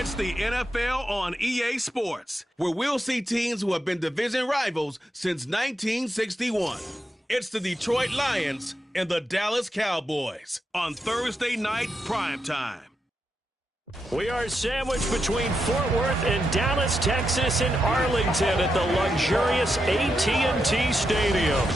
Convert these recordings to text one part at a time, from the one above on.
It's the NFL on EA Sports, where we'll see teams who have been division rivals since 1961. It's the Detroit Lions and the Dallas Cowboys on Thursday night primetime. We are sandwiched between Fort Worth and Dallas, Texas, and Arlington at the luxurious AT&T Stadium.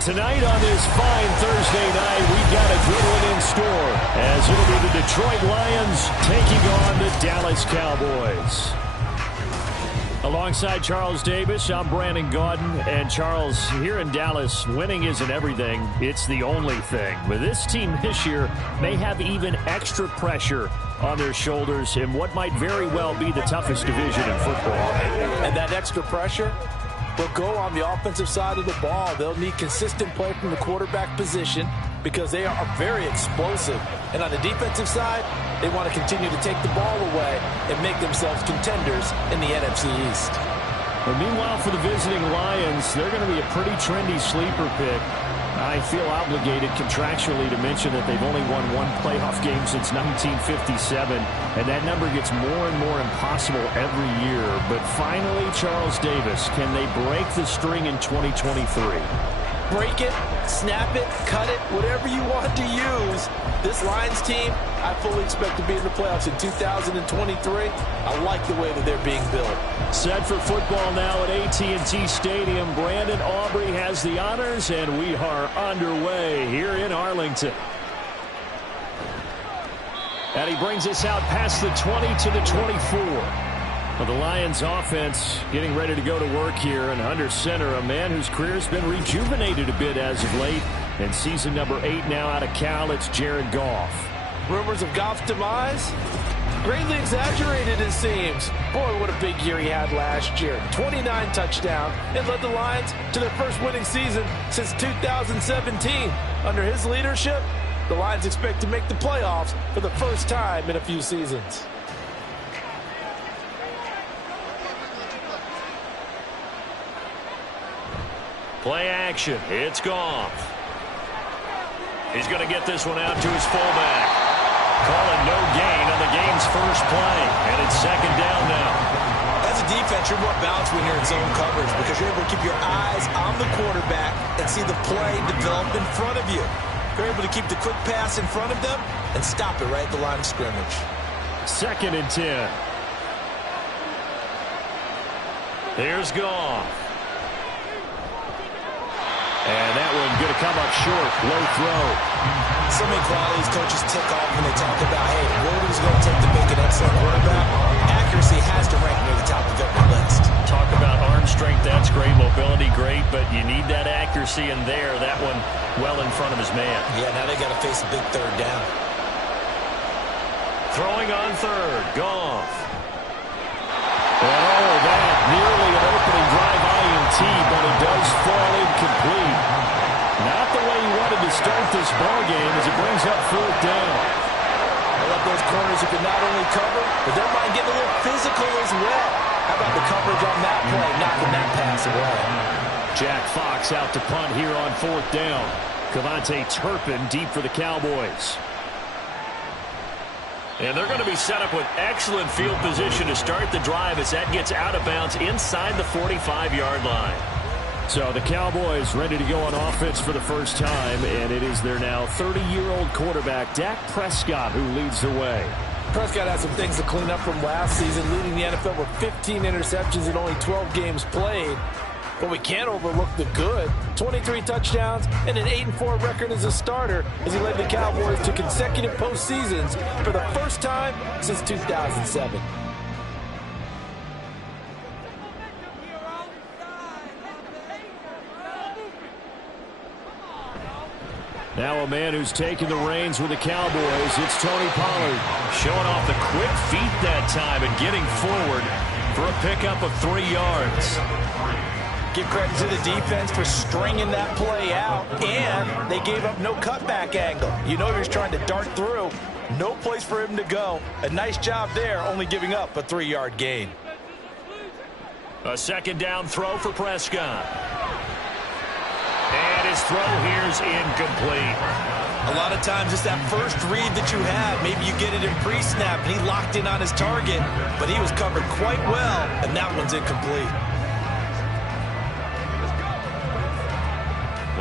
Tonight on this fine Thursday night, we've got a good one in store, as it'll be the Detroit Lions taking on the Dallas Cowboys. Alongside Charles Davis, I'm Brandon Gaudin. And Charles, here in Dallas, winning isn't everything. It's the only thing. But this team this year may have even extra pressure on their shoulders in what might very well be the toughest division in football. And that extra pressure will go on the offensive side of the ball. They'll need consistent play from the quarterback position because they are very explosive. And on the defensive side, they want to continue to take the ball away and make themselves contenders in the NFC East. But meanwhile, for the visiting Lions, they're going to be a pretty trendy sleeper pick. I feel obligated contractually to mention that they've only won one playoff game since 1957, and that number gets more and more impossible every year. But finally, Charles Davis, can they break the string in 2023? Break it, snap it, cut it, whatever you want to use. This Lions team, I fully expect to be in the playoffs in 2023. I like the way that they're being built. Set for football now at AT&T Stadium. Brandon Aubrey has the honors, and we are underway here in Arlington. And he brings us out past the 20 to the 24. Well, the Lions offense getting ready to go to work here, and under center, a man whose career has been rejuvenated a bit as of late. And season number 8 now out of Cal, it's Jared Goff. Rumors of Goff's demise? Greatly exaggerated, it seems. Boy, what a big year he had last year. 29 touchdowns and led the Lions to their first winning season since 2017. Under his leadership, the Lions expect to make the playoffs for the first time in a few seasons. Play action. It's Goff. He's going to get this one out to his fullback. Calling no gain on the game's first play. And it's second down now. As a defense, you're more balanced when you're in zone coverage because you're able to keep your eyes on the quarterback and see the play develop in front of you. You're able to keep the quick pass in front of them and stop it right at the line of scrimmage. 2nd and 10. Here's Goff. And that one going to come up short. Low throw. So many qualities coaches tick off when they talk about, hey, what is it going to take to make an excellent quarterback? Accuracy has to rank near the top of every list. Talk about arm strength. That's great. Mobility, great. But you need that accuracy in there. That one well in front of his man. Yeah, now they got to face a big third down. Throwing on third. Goff. Oh, that nearly an opening drive INT, but it does fall incomplete. Not the way he wanted to start this ball game as it brings up 4th down. I love those corners who can not only cover, but they might get a little physical as well. How about the coverage on that play, knocking that pass away? Jack Fox out to punt here on 4th down. Cavante Turpin deep for the Cowboys. And they're going to be set up with excellent field position to start the drive as that gets out of bounds inside the 45-yard line. So the Cowboys ready to go on offense for the first time, and it is their now 30-year-old quarterback, Dak Prescott, who leads the way. Prescott has some things to clean up from last season, leading the NFL with 15 interceptions in only 12 games played. But we can't overlook the good. 23 touchdowns and an 8-4 record as a starter as he led the Cowboys to consecutive postseasons for the first time since 2007. Now a man who's taken the reins with the Cowboys, it's Tony Pollard. Showing off the quick feet that time and getting forward for a pickup of 3 yards. Give credit to the defense for stringing that play out, and they gave up no cutback angle. You know he was trying to dart through. No place for him to go. A nice job there, only giving up a 3-yard gain. A 2nd down throw for Prescott. And his throw here's incomplete. A lot of times it's that first read that you have. Maybe you get it in pre-snap, and he locked in on his target, but he was covered quite well, and that one's incomplete.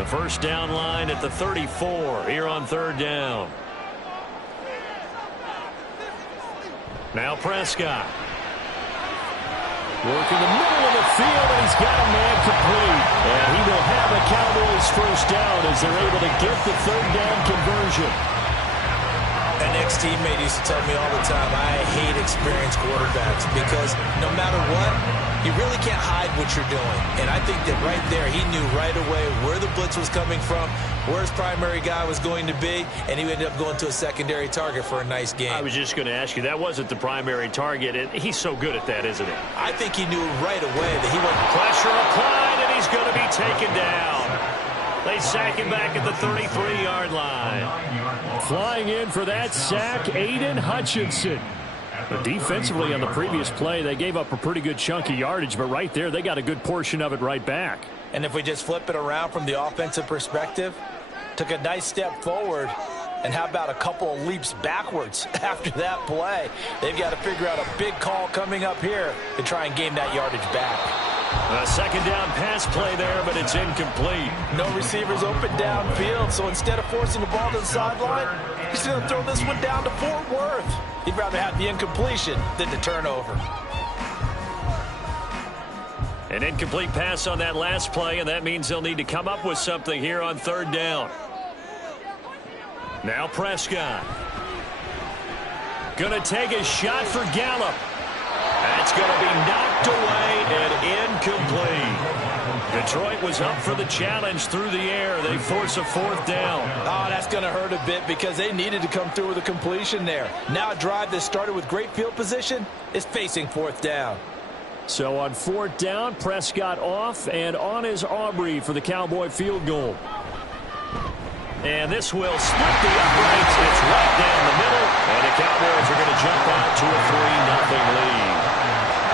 The first down line at the 34 here on third down. Now Prescott. Working the middle of the field, and he's got a man complete. And he will have a Cowboys first down as they're able to get the third down conversion. An ex-teammate used to tell me all the time, I hate experienced quarterbacks because no matter what, you really can't hide what you're doing. And I think that right there, he knew right away where the blitz was coming from, where his primary guy was going to be, and he ended up going to a secondary target for a nice game. I was just going to ask you, that wasn't the primary target, and he's so good at that, isn't he? I think he knew right away that he wasn't. Pressure applied, and he's going to be taken down. They sack him back at the 33-yard line. Flying in for that sack, Aiden Hutchinson. But defensively on the previous play, they gave up a pretty good chunk of yardage, but right there, they got a good portion of it right back. And if we just flip it around from the offensive perspective, took a nice step forward, and how about a couple of leaps backwards after that play? They've got to figure out a big call coming up here to try and gain that yardage back. A second down pass play there, but it's incomplete. No receivers open downfield, so instead of forcing the ball to the sideline, he's going to throw this one down to Fort Worth. He'd rather have the incompletion than the turnover. An incomplete pass on that last play, and that means they'll need to come up with something here on third down. Now Prescott. Going to take a shot for Gallup. That's going to be knocked away and incomplete. Detroit was up for the challenge through the air. They force a fourth down. Oh, that's going to hurt a bit because they needed to come through with a completion there. Now a drive that started with great field position is facing fourth down. So on fourth down, Prescott off, and on is Aubrey for the Cowboy field goal. And this will split the uprights. It's right down the middle, and the Cowboys are going to jump out to a 3-0 lead.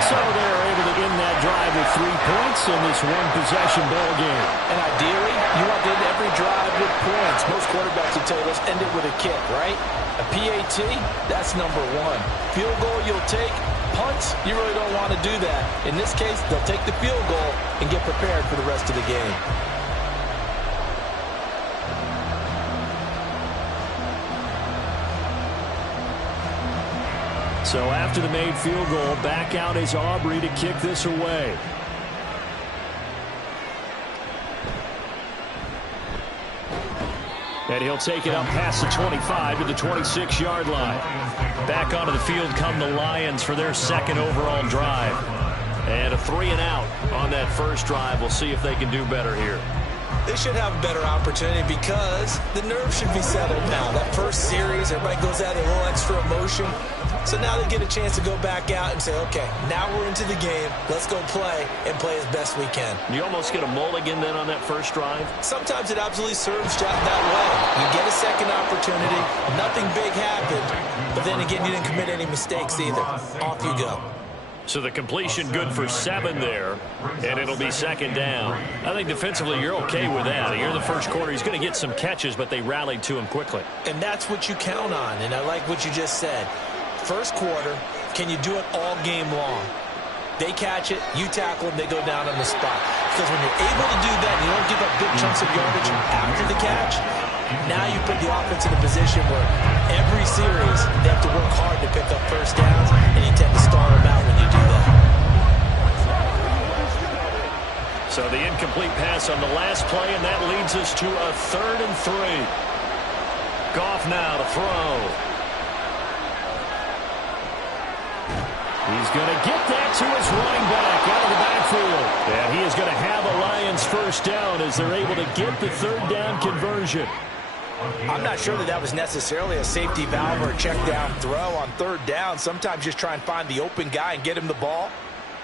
So they're able to end that drive with 3 points in this one-possession ball game. And ideally, you want to end every drive with points. Most quarterbacks will tell you, let's end it with a kick, right? A PAT, that's number one. Field goal you'll take. Punts, you really don't want to do that. In this case, they'll take the field goal and get prepared for the rest of the game. So after the made field goal, back out is Aubrey to kick this away. And he'll take it up past the 25 to the 26-yard line. Back onto the field come the Lions for their second overall drive. And a 3-and-out on that first drive. We'll see if they can do better here. They should have a better opportunity because the nerves should be settled now. That first series, everybody goes out with a little extra emotion. So now they get a chance to go back out and say, okay, now we're into the game. Let's go play and play as best we can. You almost get a mulligan then on that first drive? Sometimes it absolutely serves that way. You get a second opportunity. Nothing big happened. But then again, you didn't commit any mistakes either. Off you go. So the completion good for 7 there, and it'll be second down. I think defensively you're okay with that. Here in the first quarter, he's going to get some catches, but they rallied to him quickly. And that's what you count on, and I like what you just said. First quarter, can you do it all game long? They catch it, you tackle them, they go down on the spot. Because when you're able to do that, you don't give up big chunks of yardage after the catch, now you put the offense in a position where every series they have to work hard to pick up first downs, and you tend to stall them out when you do that. So the incomplete pass on the last play, and that leads us to a 3rd and 3. Goff now to throw. He's going to get that to his running back out of the backfield. And he is going to have a Lions first down as they're able to get the third down conversion. I'm not sure that was necessarily a safety valve or a check down throw on third down. Sometimes just try and find the open guy and get him the ball.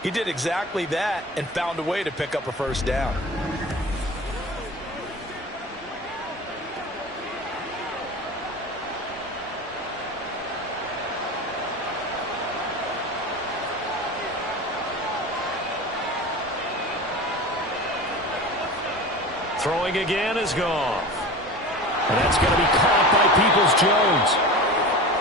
He did exactly that and found a way to pick up a first down. Throwing again is Goff. And that's going to be caught by Peoples-Jones.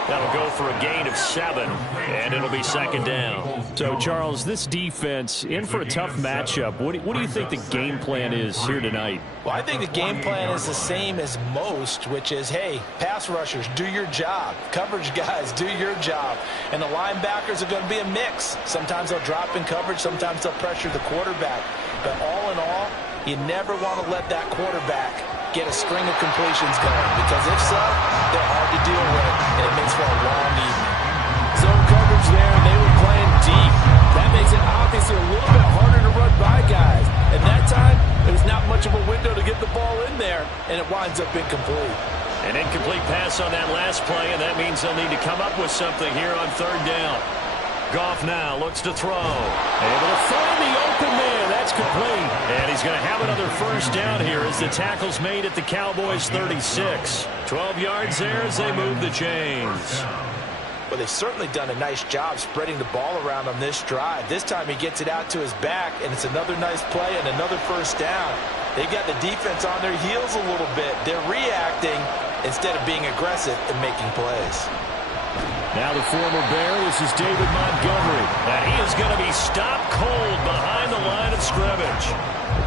That'll go for a gain of 7, and it'll be second down. So, Charles, this defense, in for a tough matchup. What do you think the game plan is here tonight? Well, I think the game plan is the same as most, which is, hey, pass rushers, do your job. Coverage guys, do your job. And the linebackers are going to be a mix. Sometimes they'll drop in coverage. Sometimes they'll pressure the quarterback. But all in all, you never want to let that quarterback get a string of completions going, because if so, they're hard to deal with, and it makes for a long evening. Zone coverage there, and they were playing deep. That makes it obviously a little bit harder to run by guys. And that time, it was not much of a window to get the ball in there, and it winds up incomplete. An incomplete pass on that last play, and that means they'll need to come up with something here on third down. Goff now looks to throw. Able to find the open man. That's complete. And he's going to have another first down here as the tackle's made at the Cowboys' 36. 12 yards there as they move the chains. Well, they've certainly done a nice job spreading the ball around on this drive. This time he gets it out to his back, and it's another nice play and another first down. They've got the defense on their heels a little bit. They're reacting instead of being aggressive and making plays. Now the former Bear, this is David Montgomery. And he is going to be stopped cold behind the line of scrimmage.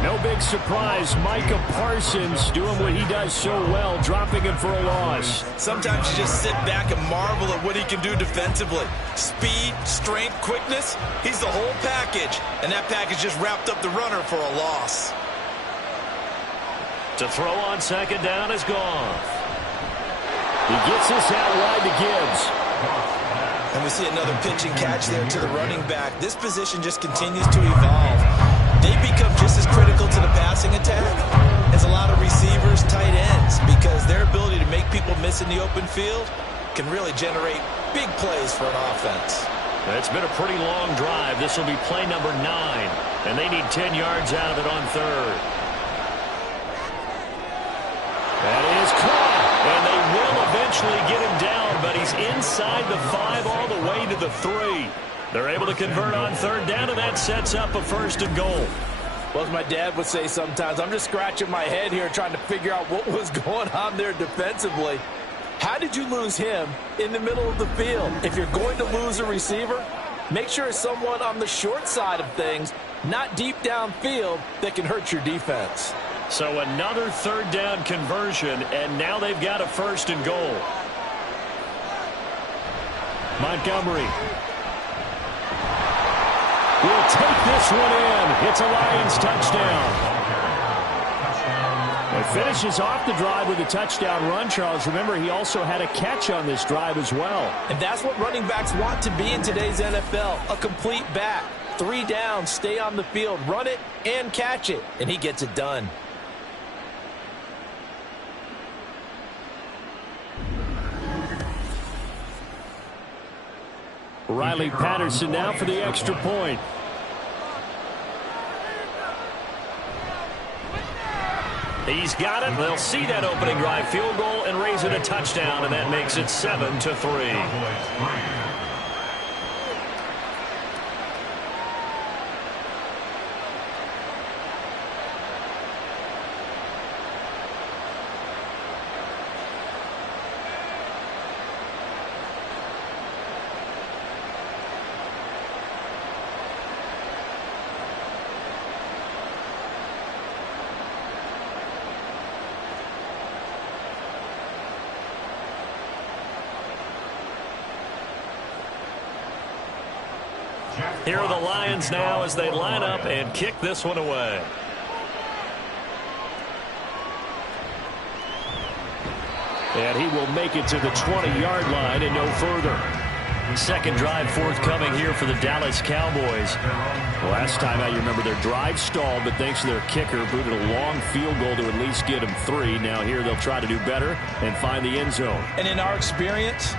No big surprise, Micah Parsons doing what he does so well, dropping him for a loss. Sometimes you just sit back and marvel at what he can do defensively. Speed, strength, quickness, he's the whole package. And that package just wrapped up the runner for a loss. To throw on second down is Goff. He gets this out wide to Gibbs. And we see another pitch and catch there to the running back. This position just continues to evolve. They become just as critical to the passing attack as a lot of receivers, tight ends, because their ability to make people miss in the open field can really generate big plays for an offense. It's been a pretty long drive. This will be play number 9, and they need 10 yards out of it on third. That is caught. And they will eventually get him down, but he's inside the 5 all the way to the 3. They're able to convert on third down, and that sets up a first and goal. Well, as my dad would say sometimes, I'm just scratching my head here trying to figure out what was going on there defensively. How did you lose him in the middle of the field? If you're going to lose a receiver, make sure it's someone on the short side of things, not deep downfield, that can hurt your defense. So another third down conversion, and now they've got a first and goal. Montgomery will take this one in. It's a Lions touchdown. It finishes off the drive with a touchdown run, Charles. Remember, he also had a catch on this drive as well. And that's what running backs want to be in today's NFL, a complete back. 3 downs, stay on the field, run it, and catch it. And he gets it done. Riley Patterson now for the extra point. He's got it. They'll see that opening drive field goal and raise it a touchdown, and that makes it 7-3. Here are the Lions now as they line up and kick this one away. And he will make it to the 20-yard line and no further. Second drive forthcoming here for the Dallas Cowboys. Last time out, you remember their drive stalled, but thanks to their kicker, booted a long field goal to at least get them 3. Now here they'll try to do better and find the end zone. And in our experience,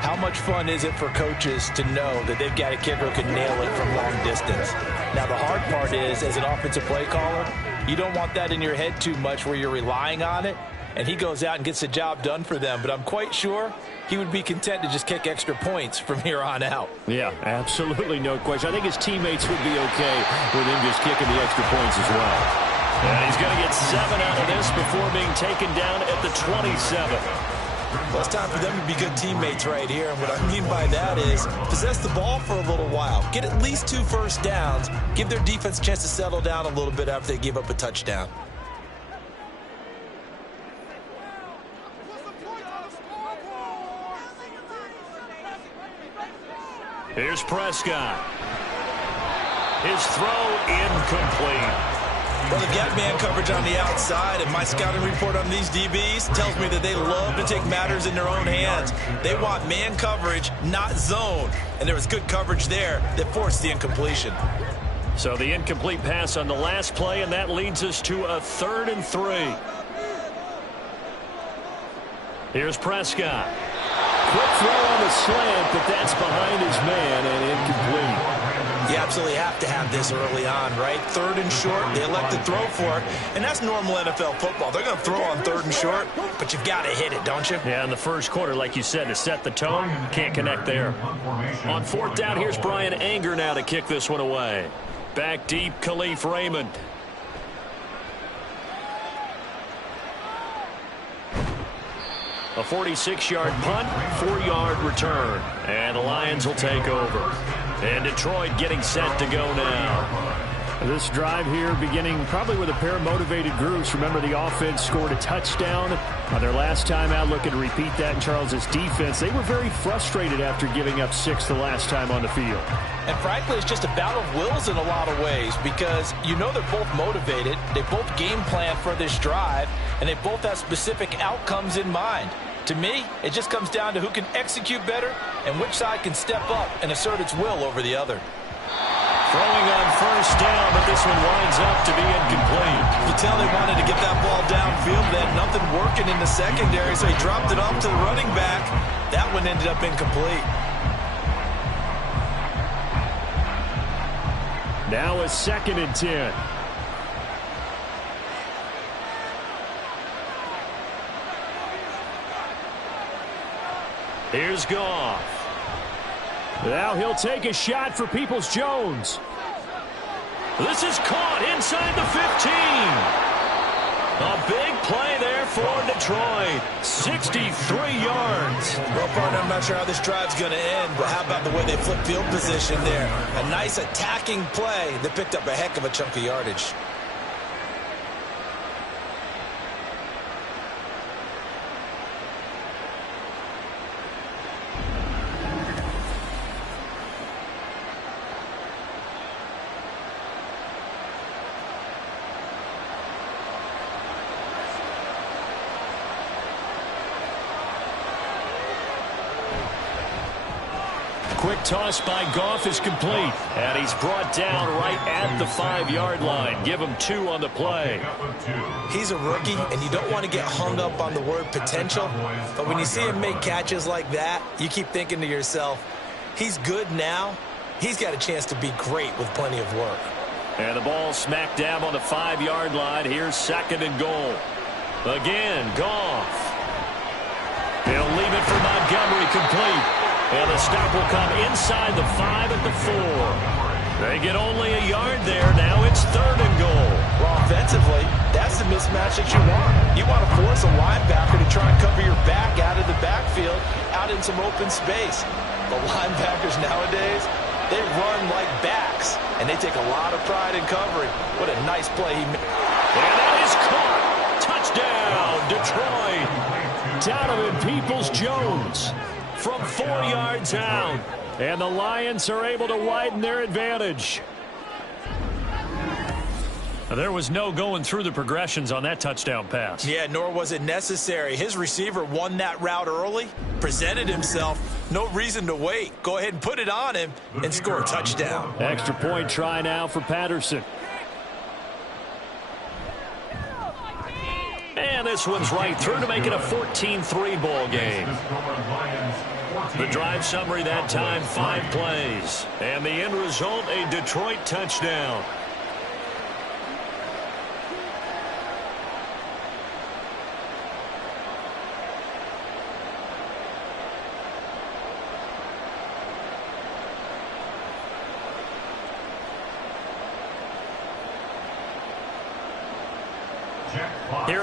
how much fun is it for coaches to know that they've got a kicker who can nail it from long distance? Now, the hard part is, as an offensive play caller, you don't want that in your head too much where you're relying on it, and he goes out and gets the job done for them. But I'm quite sure he would be content to just kick extra points from here on out. Yeah, absolutely no question. I think his teammates would be okay with him just kicking the extra points as well. And he's going to get 7 out of this before being taken down at the 27. Well, it's time for them to be good teammates right here. And what I mean by that is possess the ball for a little while. Get at least 2 first downs. Give their defense a chance to settle down a little bit after they give up a touchdown. Here's Prescott. His throw incomplete. Well, they've got man coverage on the outside, and my scouting report on these DBs tells me that they love to take matters in their own hands. They want man coverage, not zone. And there was good coverage there that forced the incompletion. So the incomplete pass on the last play, and that leads us to a 3rd and 3. Here's Prescott. Quick throw on the slant, but that's behind his man and incomplete. You absolutely have to have this early on, right? 3rd and short, they elect to throw for it, and that's normal NFL football. They're going to throw on 3rd and short, but you've got to hit it, don't you? Yeah, in the first quarter, like you said, to set the tone, can't connect there. On 4th down, here's Brian Anger now to kick this one away. Back deep, Khalif Raymond. A 46-yard punt, 4-yard return. And the Lions will take over. And Detroit getting set to go now. This drive here beginning probably with a pair of motivated groups. Remember, the offense scored a touchdown on their last time out. Looking to repeat that in Charles's defense. They were very frustrated after giving up 6 the last time on the field. And frankly, it's just a battle of wills in a lot of ways because you know they're both motivated. They both game plan for this drive, and they both have specific outcomes in mind. To me, it just comes down to who can execute better and which side can step up and assert its will over the other. Throwing on 1st down, but this one winds up to be incomplete. You tell they wanted to get that ball downfield. They had nothing working in the secondary, so he dropped it off to the running back. That one ended up incomplete. Now a 2nd and 10. Here's Goff. Now he'll take a shot for Peoples-Jones. This is caught inside the 15. A big play there for Detroit. 63 yards. Well, partner, I'm not sure how this drive's going to end, but how about the way they flip field position there? A nice attacking play that picked up a heck of a chunk of yardage. Quick toss by Goff is complete. And he's brought down right at the 5-yard line. Give him 2 on the play. He's a rookie, and you don't want to get hung up on the word potential. But when you see him make catches like that, you keep thinking to yourself, he's good now. He's got a chance to be great with plenty of work. And the ball smack dab on the 5-yard line. Here's 2nd and goal. Again, Goff. He'll leave it for Montgomery complete. And the stop will come inside the 5 at the 4. They get only a yard there. Now it's 3rd and goal. Well, offensively, that's the mismatch that you want. You want to force a linebacker to try and cover your back out of the backfield, out in some open space. The linebackers nowadays, they run like backs, and they take a lot of pride in covering. What a nice play he made. And that is caught. Touchdown, Detroit. Donovan Peoples-Jones from 4 yards out. And the Lions are able to widen their advantage. There was no going through the progressions on that touchdown pass. Yeah, nor was it necessary. His receiver won that route early, presented himself. No reason to wait. Go ahead and put it on him and score a touchdown. Extra point try now for Patterson. And this one's right through to make it a 14-3 ball game. The drive summary that time, 5 plays. And the end result, a Detroit touchdown.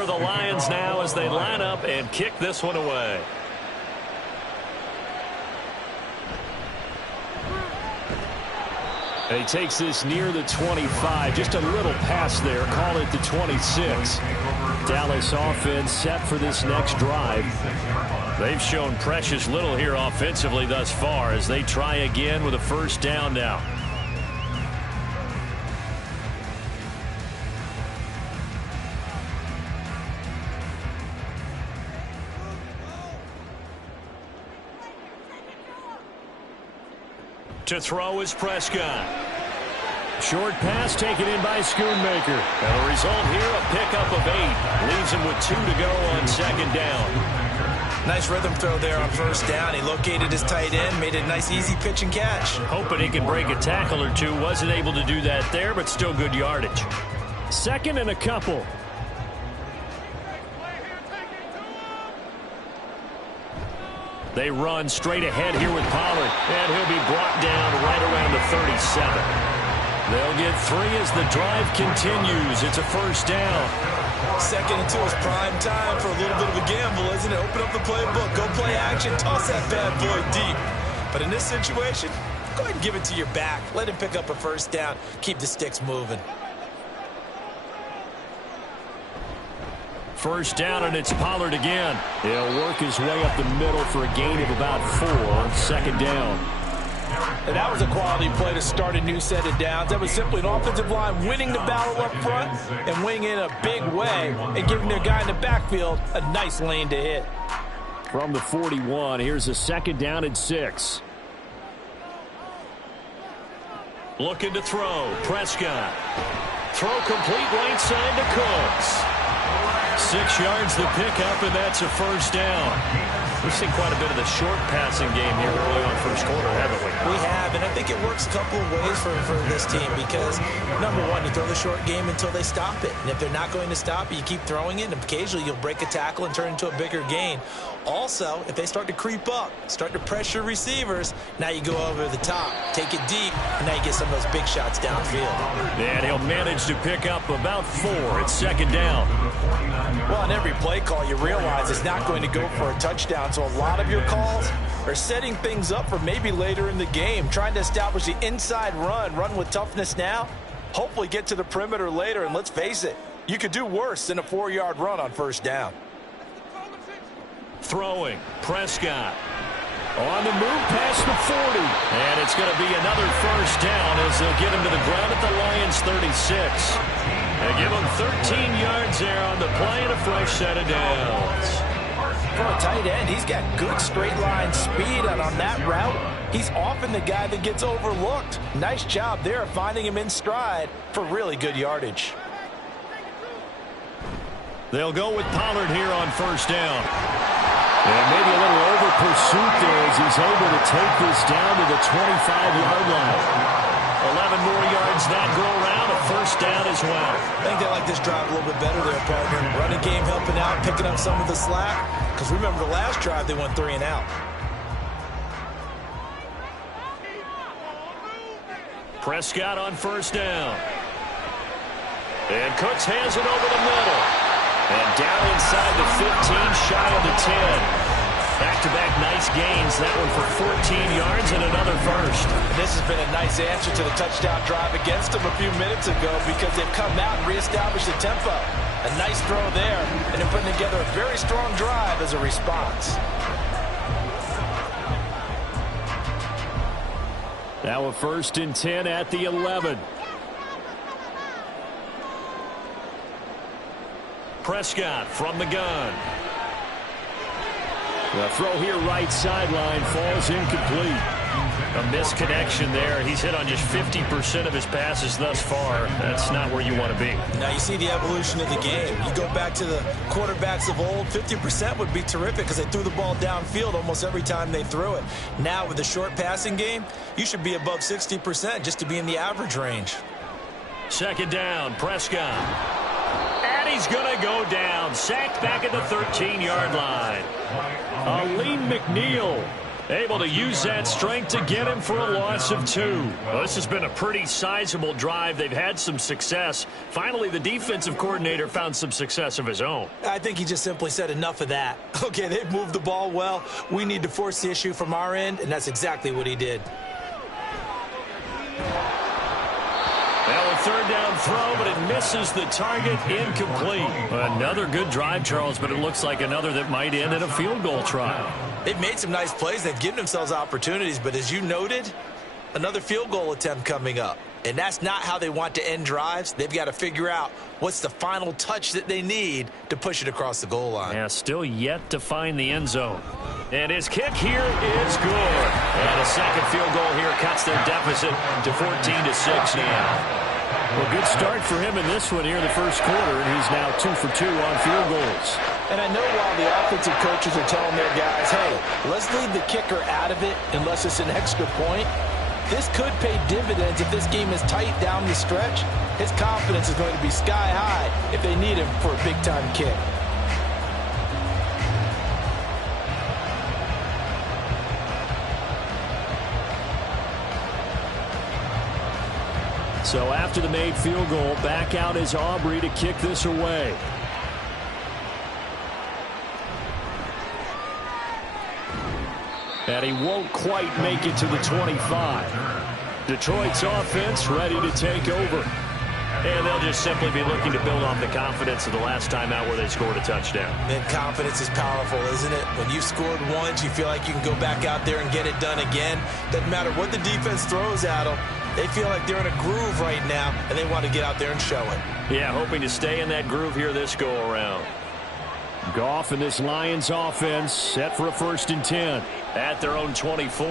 the Lions now as they line up and kick this one away. And he takes this near the 25. Just a little pass there. Call it the 26. Dallas offense set for this next drive. They've shown precious little here offensively thus far as they try again with a first down now. To throw is Prescott. Short pass taken in by Schoonmaker. And the result here, a pickup of 8. Leaves him with 2 to go on second down. Nice rhythm throw there on first down. He located his tight end, made it a nice easy pitch and catch. Hoping he could break a tackle or two. Wasn't able to do that there, but still good yardage. Second and a couple. They run straight ahead here with Pollard, and he'll be brought down right around the 37. They'll get 3 as the drive continues. It's a first down. Second and 2 is prime time for a little bit of a gamble, isn't it? Open up the playbook, go play action, toss that bad boy deep. But in this situation, go ahead and give it to your back. Let him pick up a first down. Keep the sticks moving. First down, and it's Pollard again. He'll work his way up the middle for a gain of about 4 on second down. And that was a quality play to start a new set of downs. That was simply an offensive line winning the battle up front and winning in a big way and giving their guy in the backfield a nice lane to hit. From the 41, here's a second down and 6. Looking to throw. Prescott. Throw complete right side to Cooks. 6 yards the pickup, and that's a first down. We've seen quite a bit of the short passing game here early on first quarter, haven't we? We have, and I think it works a couple of ways for this team because, number one, you throw the short game until they stop it. And if they're not going to stop it, you keep throwing it, and occasionally you'll break a tackle and turn it into a bigger gain. Also, if they start to creep up, start to pressure receivers, now you go over the top, take it deep, and now you get some of those big shots downfield. And he'll manage to pick up about 4. It's second down. Well, on every play call, you realize it's not going to go for a touchdown, so a lot of your calls are setting things up for maybe later in the game, trying to establish the inside run with toughness now, hopefully get to the perimeter later, and let's face it, you could do worse than a 4-yard run on first down. Throwing, Prescott. On the move past the 40. And it's going to be another first down as they'll get him to the ground at the Lions' 36. They give him 13 yards there on the play and a fresh set of downs. For a tight end, he's got good straight line speed, and on that route, he's often the guy that gets overlooked. Nice job there finding him in stride for really good yardage. They'll go with Pollard here on first down. And maybe a little over pursuit there as he's able to take this down to the 25-yard line. 11 more yards that go around, a first down as well. I think they like this drive a little bit better there, partner. Running game helping out, picking up some of the slack. Because remember the last drive, they went 3 and out. Prescott on first down. And Cooks hands it over the middle. And down inside the 15, shy of the 10. Back-to-back nice gains. That one for 14 yards and another first. This has been a nice answer to the touchdown drive against them a few minutes ago because they've come out and reestablished the tempo. A nice throw there, and they're putting together a very strong drive as a response. Now a first and 10 at the 11. Prescott from the gun. The throw here right sideline falls incomplete. A misconnection there. He's hit on just 50% of his passes thus far. That's not where you want to be. Now you see the evolution of the game. You go back to the quarterbacks of old, 50% would be terrific because they threw the ball downfield almost every time they threw it. Now with the short passing game, you should be above 60% just to be in the average range. Second down, Prescott. And he's going to go down. Sacked back at the 13-yard line. Aleem McNeil Able to use that strength to get him for a loss of 2. Well, this has been a pretty sizable drive. They've had some success. Finally, the defensive coordinator found some success of his own. I think he just simply said enough of that. Okay, they've moved the ball well. We need to force the issue from our end, and that's exactly what he did. Now a third down throw, but it misses the target, incomplete. Another good drive, Charles, but it looks like another that might end in a field goal try. They've made some nice plays. They've given themselves opportunities, but as you noted, another field goal attempt coming up. And that's not how they want to end drives. They've got to figure out what's the final touch that they need to push it across the goal line. Yeah, still yet to find the end zone. And his kick here is good. And a second field goal here cuts their deficit to 14-6 now. Well, good start for him in this one here in the first quarter, and he's now 2 for 2 on field goals. And I know while the offensive coaches are telling their guys, hey, let's leave the kicker out of it unless it's an extra point, this could pay dividends if this game is tight down the stretch. His confidence is going to be sky high if they need him for a big-time kick. So after the made field goal, back out is Aubrey to kick this away. And he won't quite make it to the 25. Detroit's offense ready to take over. And they'll just simply be looking to build off the confidence of the last time out where they scored a touchdown. And confidence is powerful, isn't it? When you've scored once, you feel like you can go back out there and get it done again. Doesn't matter what the defense throws at them. They feel like they're in a groove right now, and they want to get out there and show it. Yeah, hoping to stay in that groove here this go-around. Goff and this Lions offense set for a 1st and 10 at their own 24.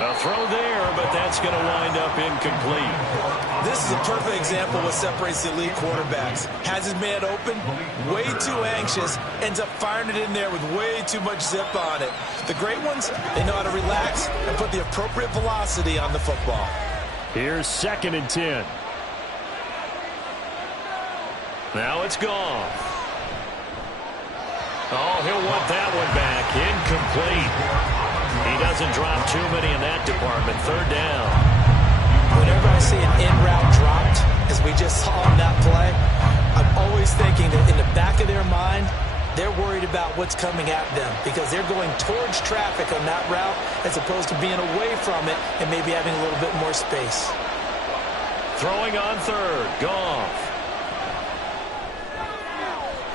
A throw there, but that's going to wind up incomplete. This is a perfect example of what separates the elite quarterbacks. Has his man open, way too anxious, ends up firing it in there with way too much zip on it. The great ones, they know how to relax and put the appropriate velocity on the football. Here's 2nd and 10. Now it's gone. Oh, he'll want that one back. Incomplete. He doesn't drop too many in that department. 3rd down. Whenever I see an in-route dropped, as we just saw on that play, I'm always thinking that in the back of their mind, they're worried about what's coming at them because they're going towards traffic on that route as opposed to being away from it and maybe having a little bit more space. Throwing on 3rd. Goff.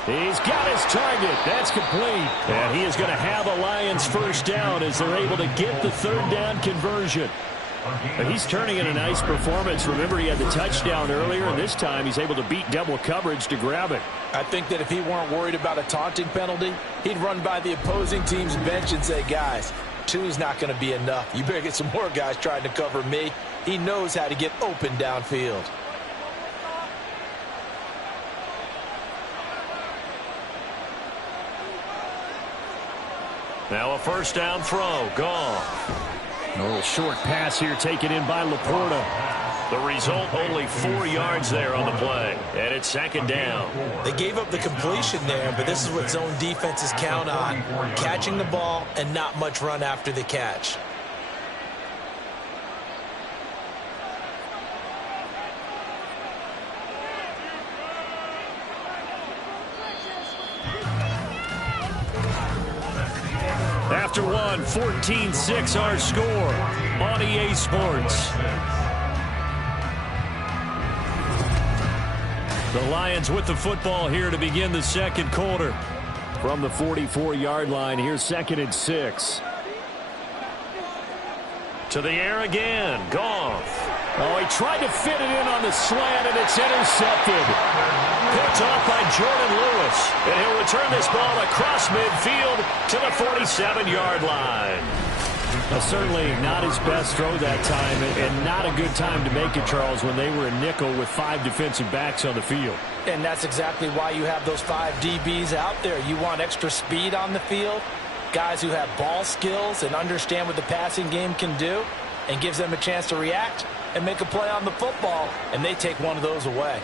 He's got his target. That's complete. And he is going to have a Lions 1st down as they're able to get the 3rd down conversion. And he's turning in a nice performance. Remember, he had the touchdown earlier, and this time he's able to beat double coverage to grab it. I think that if he weren't worried about a taunting penalty, he'd run by the opposing team's bench and say, guys, 2's not going to be enough. You better get some more guys trying to cover me. He knows how to get open downfield. Now a 1st down throw. Gone. A little short pass here taken in by Laporta. The result, only 4 yards there on the play. And it's 2nd down. They gave up the completion there, but this is what zone defenses count on. Catching the ball and not much run after the catch. After one, 14-6 our score on EA Sports. The Lions with the football here to begin the 2nd quarter. From the 44-yard line, here's 2nd and 6. To the air again, Goff. Oh, he tried to fit it in on the slant, and it's intercepted. Picked off by Jordan Lewis. And he'll return this ball across midfield to the 47-yard line. Certainly not his best throw that time, and not a good time to make it, Charles, when they were a nickel with 5 defensive backs on the field. And that's exactly why you have those 5 DBs out there. You want extra speed on the field, guys who have ball skills and understand what the passing game can do, and gives them a chance to react and make a play on the football, and they take one of those away.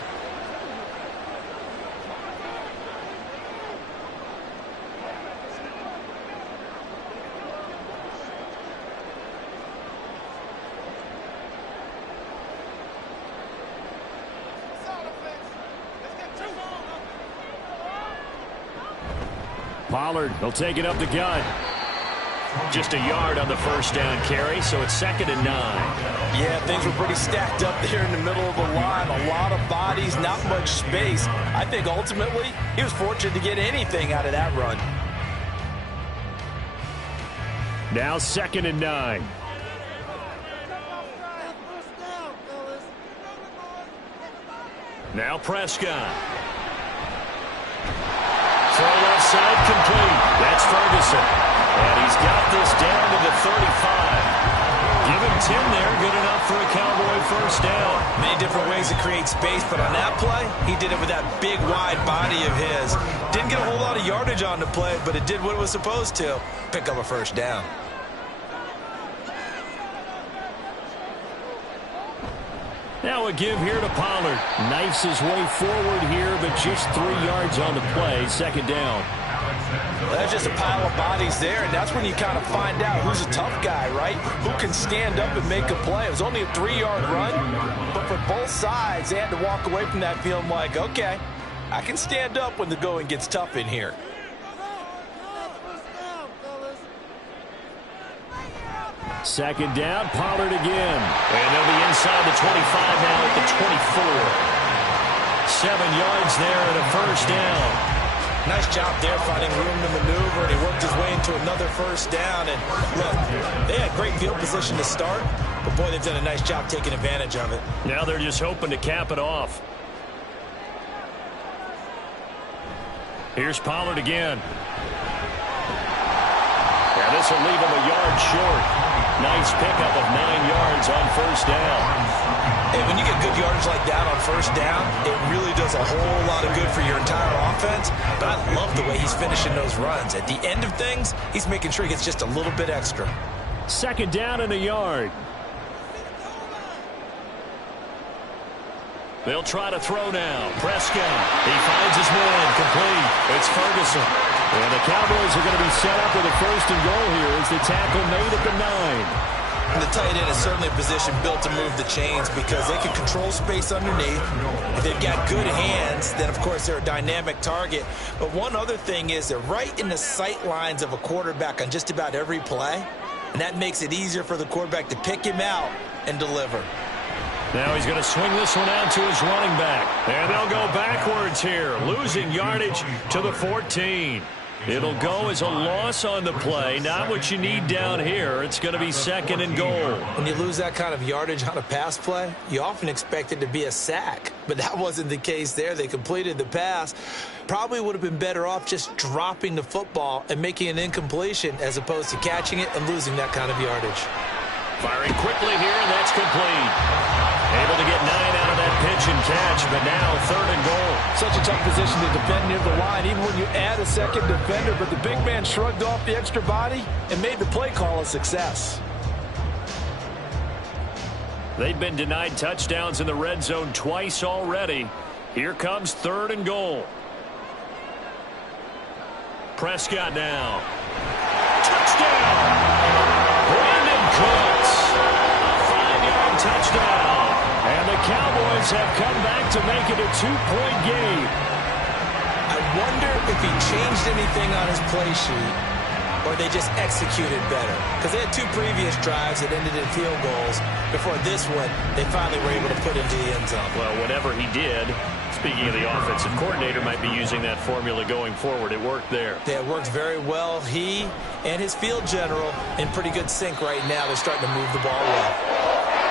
Pollard will take it up the gut. Just a yard on the first down carry, so it's 2nd and 9. Yeah, things were pretty stacked up there in the middle of the line. A lot of bodies, not much space. I think ultimately he was fortunate to get anything out of that run. Now 2nd and 9. Now Prescott. Throw left side complete. That's Ferguson. And he's got this down to the 35. Give him 10 there. Good enough for a Cowboy first down. Many different ways to create space, but on that play, he did it with that big, wide body of his. Didn't get a whole lot of yardage on the play, but it did what it was supposed to. Pick up a first down. Now a give here to Pollard. Knifes his way forward here, but just 3 yards on the play. 2nd down. Well, that's just a pile of bodies there, and that's when you kind of find out who's a tough guy, right? Who can stand up and make a play. It was only a 3-yard run, but for both sides, they had to walk away from that feeling like, okay, I can stand up when the going gets tough in here. Second down, Pollard again. And they'll be inside the 25 now at the 24. 7 yards there and a first down. Nice job there finding room to maneuver, and he worked his way into another first down. And look, they had great field position to start, but boy, they've done a nice job taking advantage of it. Now they're just hoping to cap it off. Here's Pollard again. Yeah, this will leave him a yard short. Nice pickup of 9 yards on first down. Hey, when you get good yardage like that on first down, it really does a whole lot of good for your entire offense. But I love the way he's finishing those runs. At the end of things, he's making sure he gets just a little bit extra. 2nd down and a yard. They'll try to throw now. Prescott. He finds his man. Complete. It's Ferguson. And the Cowboys are going to be set up with a 1st and goal here as the tackle made at the 9. And the tight end is certainly a position built to move the chains because they can control space underneath. If they've got good hands, then, of course, they're a dynamic target. But one other thing is they're right in the sight lines of a quarterback on just about every play. And that makes it easier for the quarterback to pick him out and deliver. Now he's going to swing this one out to his running back. And they'll go backwards here, losing yardage to the 14. It'll go as a loss on the play. Not what you need down here. It's going to be 2nd and goal. When you lose that kind of yardage on a pass play, you often expect it to be a sack. But that wasn't the case there. They completed the pass. Probably would have been better off just dropping the football and making an incompletion as opposed to catching it and losing that kind of yardage. Firing quickly here, and that's complete. Able to get 9 out of that pitch and catch, but now 3rd and goal. Such a tough position to defend near the line, even when you add a second defender, but the big man shrugged off the extra body and made the play call a success. They've been denied touchdowns in the red zone twice already. Here comes 3rd and goal. Prescott now. Touchdown! Brandon Cooks. A 5-yard touchdown. And the Cowboys have come back to make it a 2-point game. I wonder if he changed anything on his play sheet or they just executed better. Because they had 2 previous drives that ended in field goals. Before this one, they finally were able to put into the end zone. Well, whatever he did, speaking of the offensive coordinator, might be using that formula going forward. It worked there. Yeah, it worked very well. He and his field general in pretty good sync right now. They're starting to move the ball well.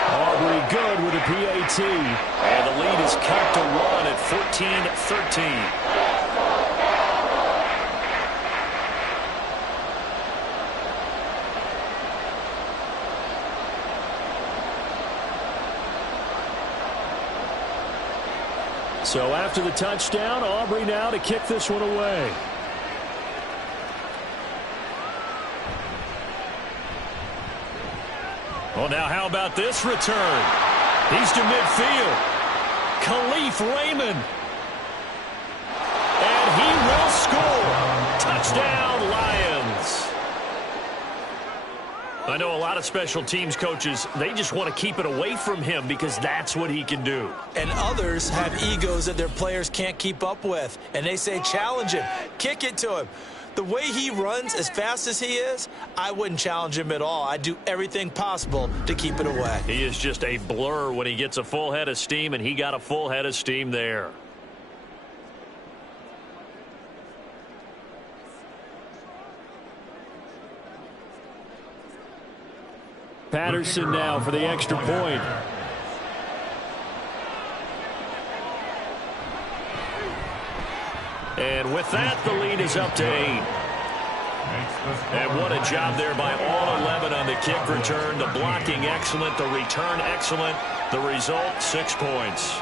Aubrey good with a PAT. And the lead is cut to 1 at 14-13. So after the touchdown, Aubrey now to kick this one away. Well, now how about this return? He's to midfield. Khalif Raymond. And he will score. Touchdown, Lions. I know a lot of special teams coaches, they just want to keep it away from him because that's what he can do. And others have egos that their players can't keep up with. And they say, challenge him. Kick it to him. The way he runs as fast as he is, I wouldn't challenge him at all. I'd do everything possible to keep it away. He is just a blur when he gets a full head of steam, and he got a full head of steam there. Patterson now for the extra point. And with that, the lead is up to 8. And what a job there by all 11 on the kick return. The blocking excellent, the return excellent. The result, 6 points.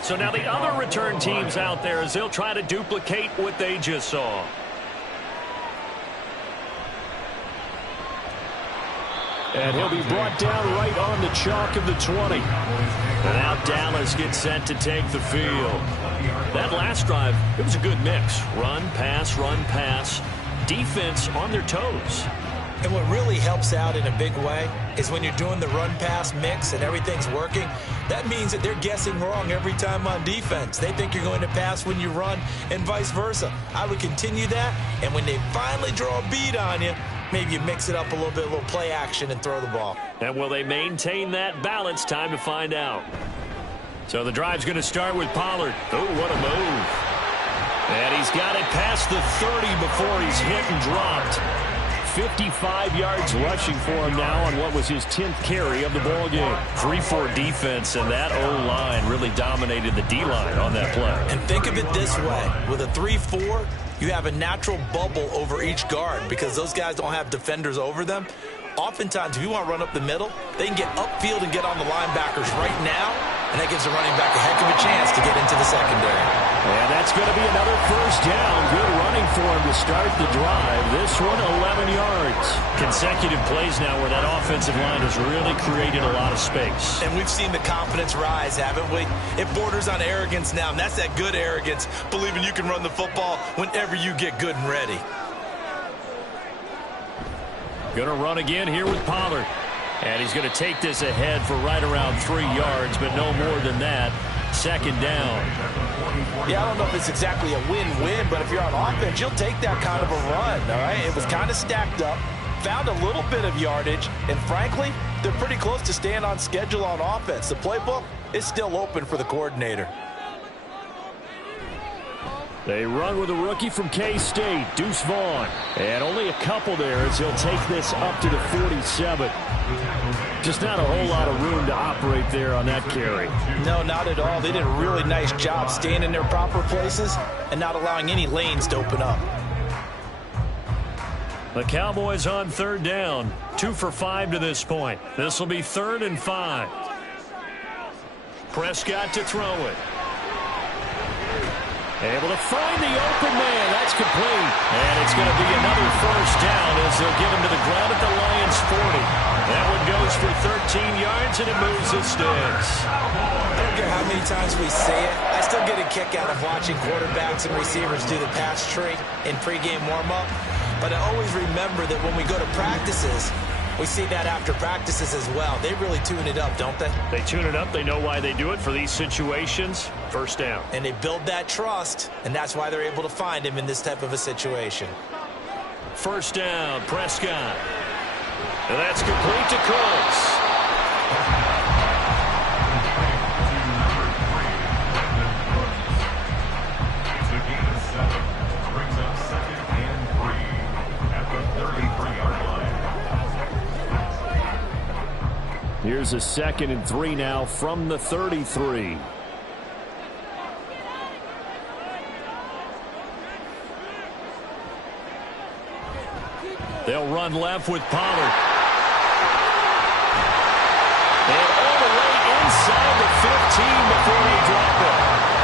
So now the other return teams out there as they'll try to duplicate what they just saw. And he'll be brought down right on the chalk of the 20. And now Dallas gets set to take the field. That last drive, it was a good mix. Run, pass, defense on their toes. And what really helps out in a big way is when you're doing the run-pass mix and everything's working, that means that they're guessing wrong every time on defense. They think you're going to pass when you run and vice versa. I would continue that, and when they finally draw a beat on you, maybe you mix it up a little bit, a little play action, and throw the ball. And will they maintain that balance? Time to find out. So the drive's going to start with Pollard. Oh, what a move. And he's got it past the 30 before he's hit and dropped. 55 yards rushing for him now on what was his 10th carry of the ball game. 3-4 defense, and that O-line really dominated the D-line on that play. And think of it this way. With a 3-4, you have a natural bubble over each guard because those guys don't have defenders over them. Oftentimes, if you want to run up the middle, they can get upfield and get on the linebackers right now, and that gives the running back a heck of a chance to get into the secondary. And that's going to be another first down. Good running for him to start the drive. This one, 11 yards. Consecutive plays now where that offensive line has really created a lot of space. And we've seen the confidence rise, haven't we? It borders on arrogance now, and that's that good arrogance, believing you can run the football whenever you get good and ready. Going to run again here with Pollard. And he's going to take this ahead for right around 3 yards, but no more than that. Second down. Yeah, I don't know if it's exactly a win-win, but if you're on offense, you'll take that kind of a run, all right? It was kind of stacked up, found a little bit of yardage, and frankly, they're pretty close to staying on schedule on offense. The playbook is still open for the coordinator. They run with a rookie from K-State, Deuce Vaughn. And only a couple there as he'll take this up to the 47. Just not a whole lot of room to operate there on that carry. No, not at all. They did a really nice job staying in their proper places and not allowing any lanes to open up. The Cowboys on third down. 2 for 5 to this point. This will be 3rd and 5. Prescott to throw it. Able to find the open man. That's complete. And it's going to be another first down as they'll get him to the ground at the Lions' 40. That one goes for 13 yards, and it moves the sticks. I don't care how many times we say it. I still get a kick out of watching quarterbacks and receivers do the pass tree in pregame warm-up. But I always remember that when we go to practices, we see that after practices as well. They really tune it up, don't they? They tune it up. They know why they do it for these situations. First down. And they build that trust, and that's why they're able to find him in this type of a situation. First down, Prescott. And that's complete to Cooks. Here's a 2nd and 3 now from the 33. They'll run left with Pollard. And all the way inside the 15 before they drop it.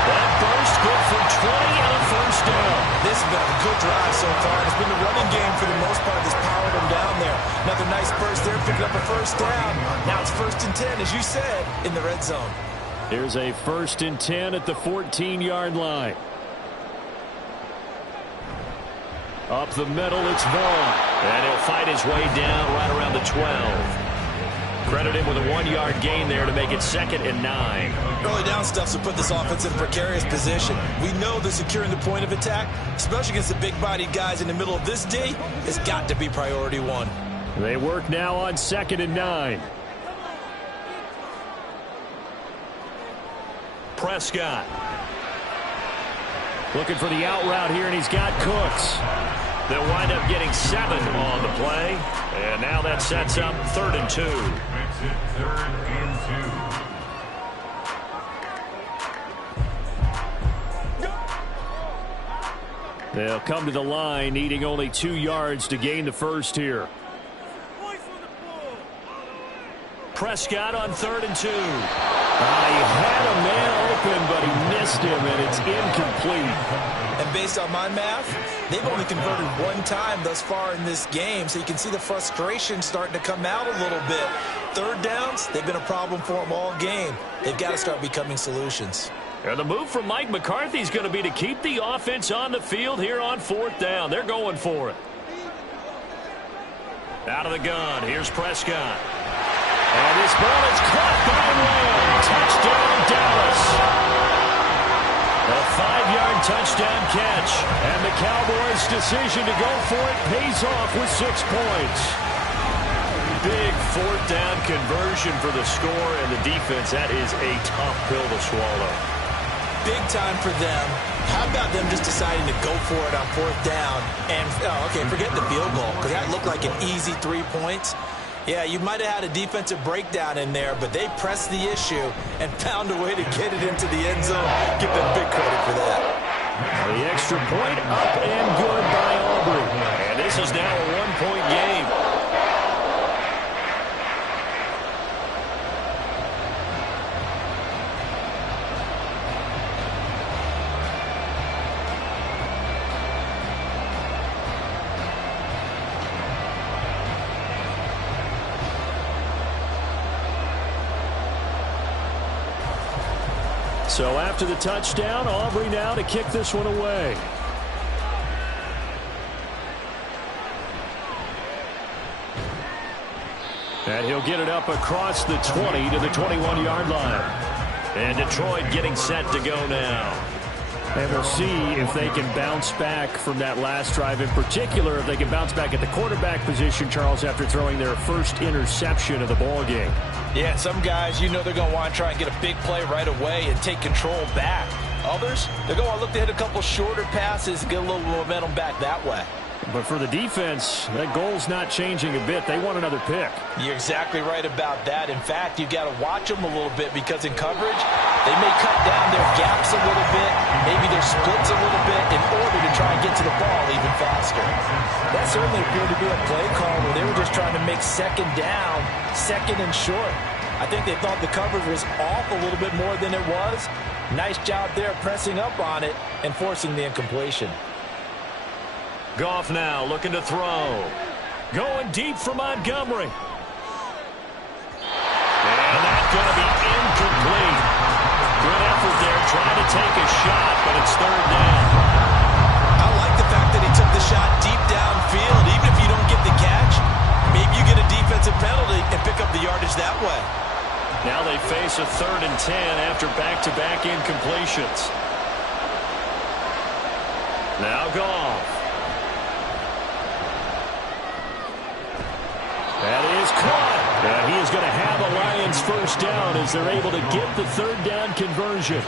That burst good for 20 and a first down. This has been a good drive so far. It's been the running game for the most part that's powered them down there. Another nice burst there first down. Now it's 1st and 10, as you said, in the red zone. Here's a 1st and 10 at the 14-yard line. Up the middle, it's Vaughn. And he'll fight his way down right around the 12. Credit him with a 1-yard gain there to make it 2nd and 9. Early down stuff to put this offense in a precarious position. We know that securing the point of attack, especially against the big-bodied guys in the middle of this D, has got to be priority 1. They work now on 2nd and 9. Prescott. Looking for the out route here, and he's got Cooks. They'll wind up getting 7 on the play. And now that sets up 3rd and 2. They'll come to the line, needing only 2 yards to gain the first here. Prescott on 3rd and 2. He had a man open, but he missed him, and it's incomplete. And based on my math, they've only converted 1 time thus far in this game, so you can see the frustration starting to come out a little bit. 3rd downs, they've been a problem for them all game. They've got to start becoming solutions. And the move from Mike McCarthy is going to be to keep the offense on the field here on 4th down. They're going for it. Out of the gun, here's Prescott. And this ball is caught by Lamb. Touchdown, Dallas. A 5-yard touchdown catch. And the Cowboys' decision to go for it pays off with 6 points. Big 4th down conversion for the score, and the defense, that is a tough pill to swallow. Big time for them. How about them just deciding to go for it on 4th down? And, okay, forget the field goal, because that looked like an easy 3 points. Yeah, you might have had a defensive breakdown in there, but they pressed the issue and found a way to get it into the end zone. Give them big credit for that. The extra point up and good by Aubrey. And this is now a 1-point game. So after the touchdown, Aubrey now to kick this one away. And he'll get it up across the 20 to the 21-yard line. And Detroit getting set to go now. And we'll see if they can bounce back from that last drive. In particular, if they can bounce back at the quarterback position, Charles, after throwing their first interception of the ballgame. Yeah, some guys, you know they're going to want to try and get a big play right away and take control back. Others, they're going to look to hit a couple shorter passes and get a little momentum back that way. But for the defense, that goal's not changing a bit. They want another pick. You're exactly right about that. In fact, you've got to watch them a little bit because in coverage, they may cut down their gaps a little bit, maybe their splits a little bit in order to try and get to the ball even faster. That certainly appeared to be a play call where they were just trying to make 2nd down, 2nd and short. I think they thought the coverage was off a little bit more than it was. Nice job there pressing up on it and forcing the incompletion. Goff now looking to throw. Going deep for Montgomery. And that's going to be incomplete. Good effort there trying to take a shot, but it's 3rd down. I like the fact that he took the shot deep downfield. Even if you don't get the catch, maybe you get a defensive penalty and pick up the yardage that way. Now they face a 3rd and 10 after back-to-back incompletions. Now Goff. That is caught. And he is going to have a Lions first down as they're able to get the 3rd down conversion.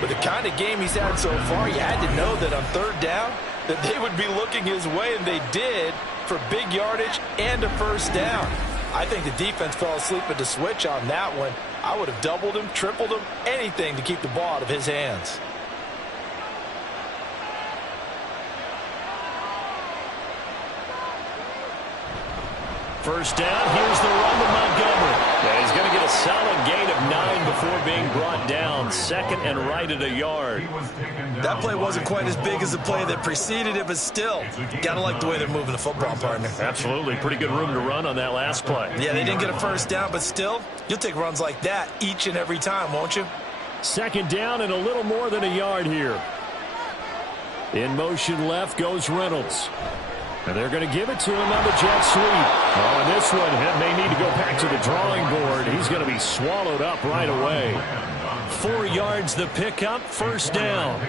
With the kind of game he's had so far, you had to know that on 3rd down that they would be looking his way, and they did, for big yardage and a first down. I think the defense fell asleep at the switch on that one. I would have doubled him, tripled him, anything to keep the ball out of his hands. First down, here's the run to Montgomery. Yeah, he's going to get a solid gain of 9 before being brought down. Second and right at a yard. That play wasn't quite as big as the play that preceded it, but still, got to like the way they're moving the football, partner. Absolutely. Pretty good room to run on that last play. Yeah, they didn't get a first down, but still, you'll take runs like that each and every time, won't you? Second down and a little more than a yard here. In motion left goes Reynolds. And they're going to give it to him on the jet sweep. Oh, and this one may need to go back to the drawing board. He's going to be swallowed up right away. 4 yards the pickup, first down.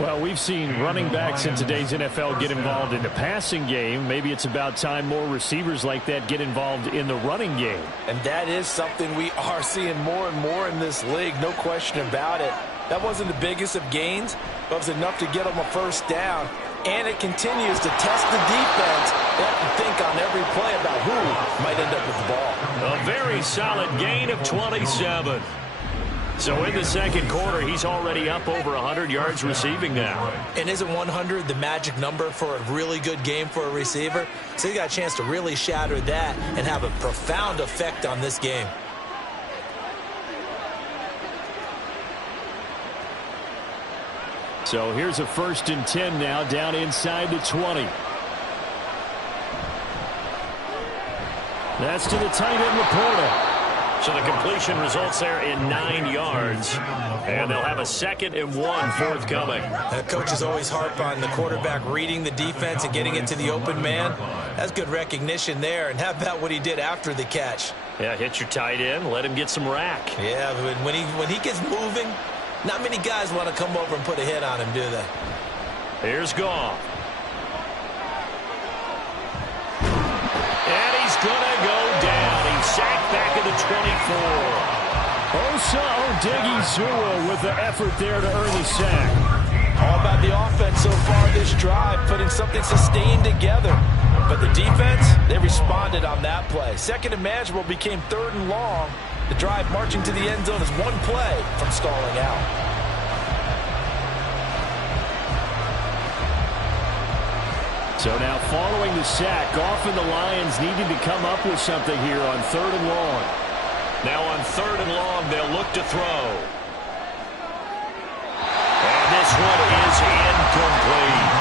Well, we've seen running backs in today's NFL get involved in the passing game. Maybe it's about time more receivers like that get involved in the running game. And that is something we are seeing more and more in this league, no question about it. That wasn't the biggest of gains, but it was enough to get them a first down. And it continues to test the defense. They have to think on every play about who might end up with the ball. A very solid gain of 27. So in the second quarter, he's already up over 100 yards receiving now. And isn't 100 the magic number for a really good game for a receiver? So he got a chance to really shatter that and have a profound effect on this game. So here's a 1st and 10 now, down inside the 20. That's to the tight end, Laporta. So the completion results there in 9 yards. And they'll have a 2nd and 1 forthcoming. Coaches always harp on the quarterback reading the defense and getting it to the open man. That's good recognition there. And how about what he did after the catch? Yeah, hit your tight end, let him get some rack. Yeah, but when he gets moving, not many guys want to come over and put a hit on him, do they? Here's Goff. And he's going to go down. He's sacked back at the 24. Osa Odighizuwa with the effort there to earn the sack. All about the offense so far this drive, putting something sustained together. But the defense, they responded on that play. 2nd and manageable became 3rd and long. The drive marching to the end zone is one play from stalling out. So now following the sack, Goff and the Lions needing to come up with something here on 3rd and long. Now on 3rd and long, they'll look to throw. And this one is incomplete.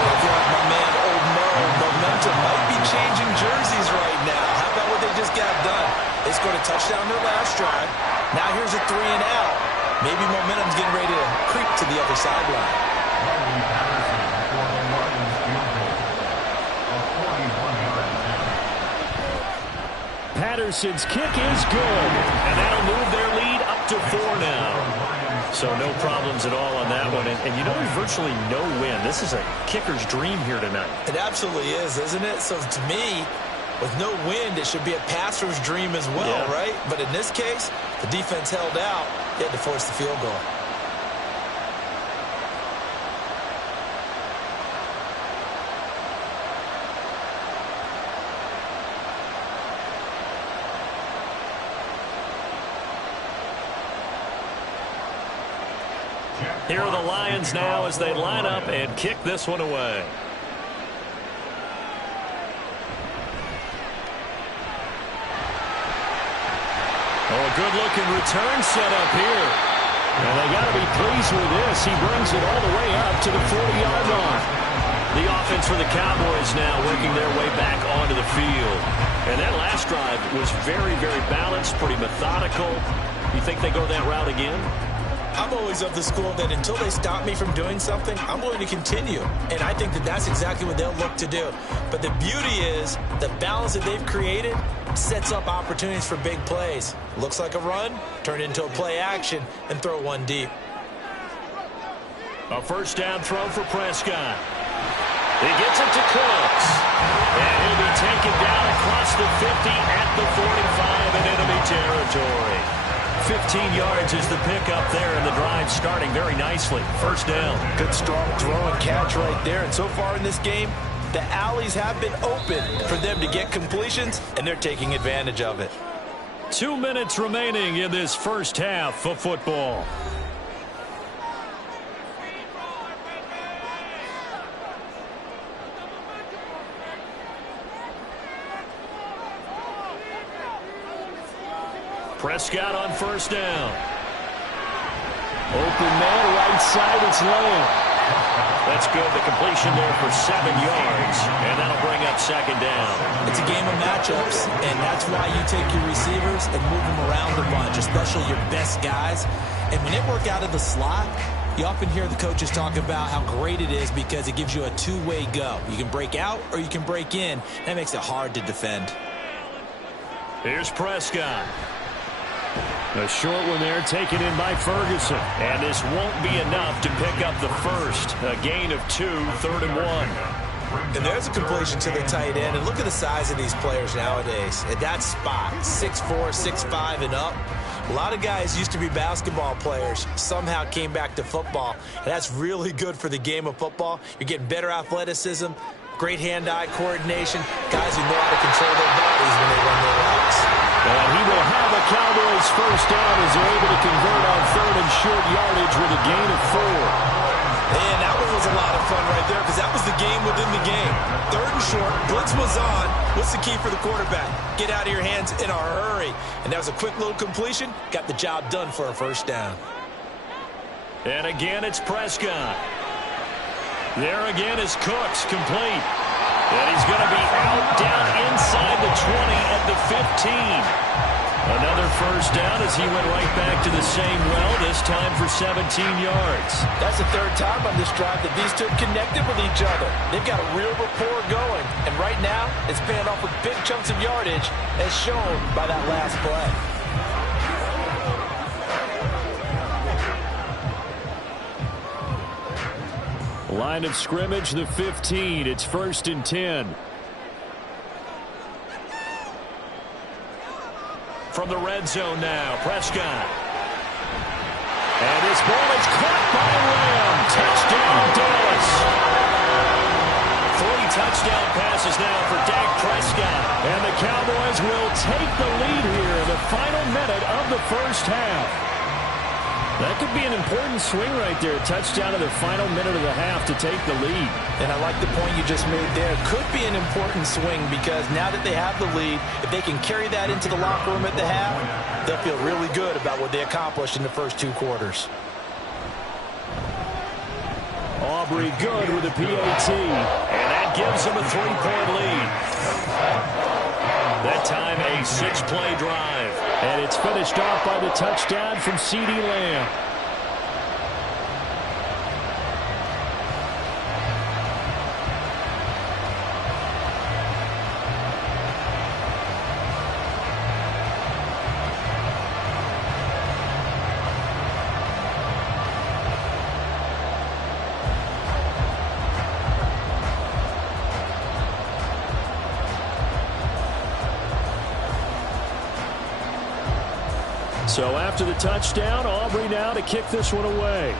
I feel like my man, Old Mo, momentum might be changing jerseys right now. How about what they just got done? They scored a touchdown their last drive. Now here's a 3 and out. Maybe momentum's getting ready to creep to the other sideline. Patterson's kick is good. And that'll move their lead up to 4 now. So no problems at all on that one. And you know, there's virtually no win. This is a kicker's dream here tonight. It absolutely is, isn't it? So to me, with no wind, it should be a passer's dream as well, right? But in this case, the defense held out. They had to force the field goal. Here are the Lions now as they line up and kick this one away. Oh, a good-looking return set up here. And they got to be pleased with this. He brings it all the way up to the 40-yard line. The offense for the Cowboys now working their way back onto the field. And that last drive was very, very balanced, pretty methodical. You think they go that route again? I'm always of the school that until they stop me from doing something, I'm going to continue. And I think that that's exactly what they'll look to do. But the beauty is the balance that they've created sets up opportunities for big plays. Looks like a run, turn into a play action, and throw one deep. A first down throw for Prescott. He gets it to Cooks. And he'll be taken down across the 50 at the 45 in enemy territory. 15 yards is the pickup there, and the drive starting very nicely. First down. Good strong throw and catch right there. And so far in this game, the alleys have been open for them to get completions, and they're taking advantage of it. 2 minutes remaining in this first half of football. Prescott on first down. Open man, right side, it's Lamb. That's good. The completion there for 7 yards, and that'll bring up second down. It's a game of matchups, and that's why you take your receivers and move them around the bunch, especially your best guys. And when they work out of the slot, you often hear the coaches talk about how great it is because it gives you a two-way go. You can break out or you can break in. That makes it hard to defend. Here's Prescott. A short one there taken in by Ferguson. And this won't be enough to pick up the first. A gain of 2, 3rd and 1. And there's a completion to the tight end. And look at the size of these players nowadays. At that spot, 6'4", 6'5", and up. A lot of guys used to be basketball players, somehow came back to football. And that's really good for the game of football. You're getting better athleticism, great hand-eye coordination, guys who know how to control their bodies when they run their routes. And he will have a Cowboys first down as they're able to convert on 3rd and short yardage with a gain of 4. And that one was a lot of fun right there because that was the game within the game. 3rd and short, blitz was on. What's the key for the quarterback? Get out of your hands in a hurry. And that was a quick little completion. Got the job done for a first down. And again, it's Prescott. There again is Cooks, complete. And he's going to be out down inside the 20 at the 15. Another first down as he went right back to the same well, this time for 17 yards. That's the 3rd time on this drive that these two have connected with each other. They've got a real rapport going. And right now, it's paying off with big chunks of yardage as shown by that last play. Line of scrimmage, the 15. It's 1st and 10. From the red zone now, Prescott. And this ball is caught by Lamb. Touchdown, Dallas. 3 touchdown passes now for Dak Prescott. And the Cowboys will take the lead here in the final minute of the first half. That could be an important swing right there. Touchdown in the final minute of the half to take the lead. And I like the point you just made there. Could be an important swing because now that they have the lead, if they can carry that into the locker room at the half, they'll feel really good about what they accomplished in the first 2 quarters. Aubrey good with a PAT. And that gives them a 3-point lead. That time a 6-play drive. And it's finished off by the touchdown from CeeDee Lamb. So after the touchdown, Aubrey now to kick this one away.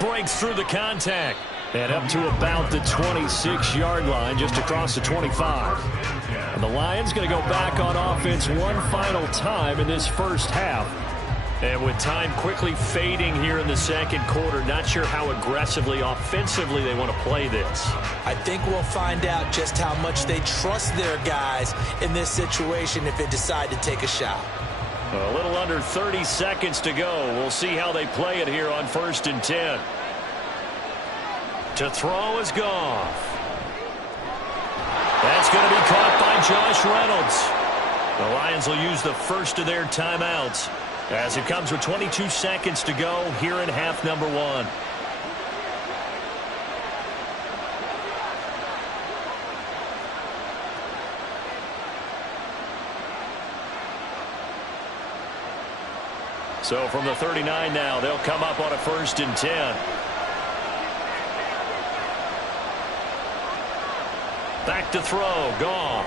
Breaks through the contact. And up to about the 26-yard line, just across the 25. And the Lions going to go back on offense one final time in this first half. And with time quickly fading here in the second quarter, not sure how aggressively, offensively they want to play this. I think we'll find out just how much they trust their guys in this situation if they decide to take a shot. A little under 30 seconds to go. We'll see how they play it here on 1st and 10. To throw is Goff. That's going to be caught by Josh Reynolds. The Lions will use the first of their timeouts as it comes with 22 seconds to go here in half number 1. So from the 39 now, they'll come up on a 1st and 10. Back to throw, Goff.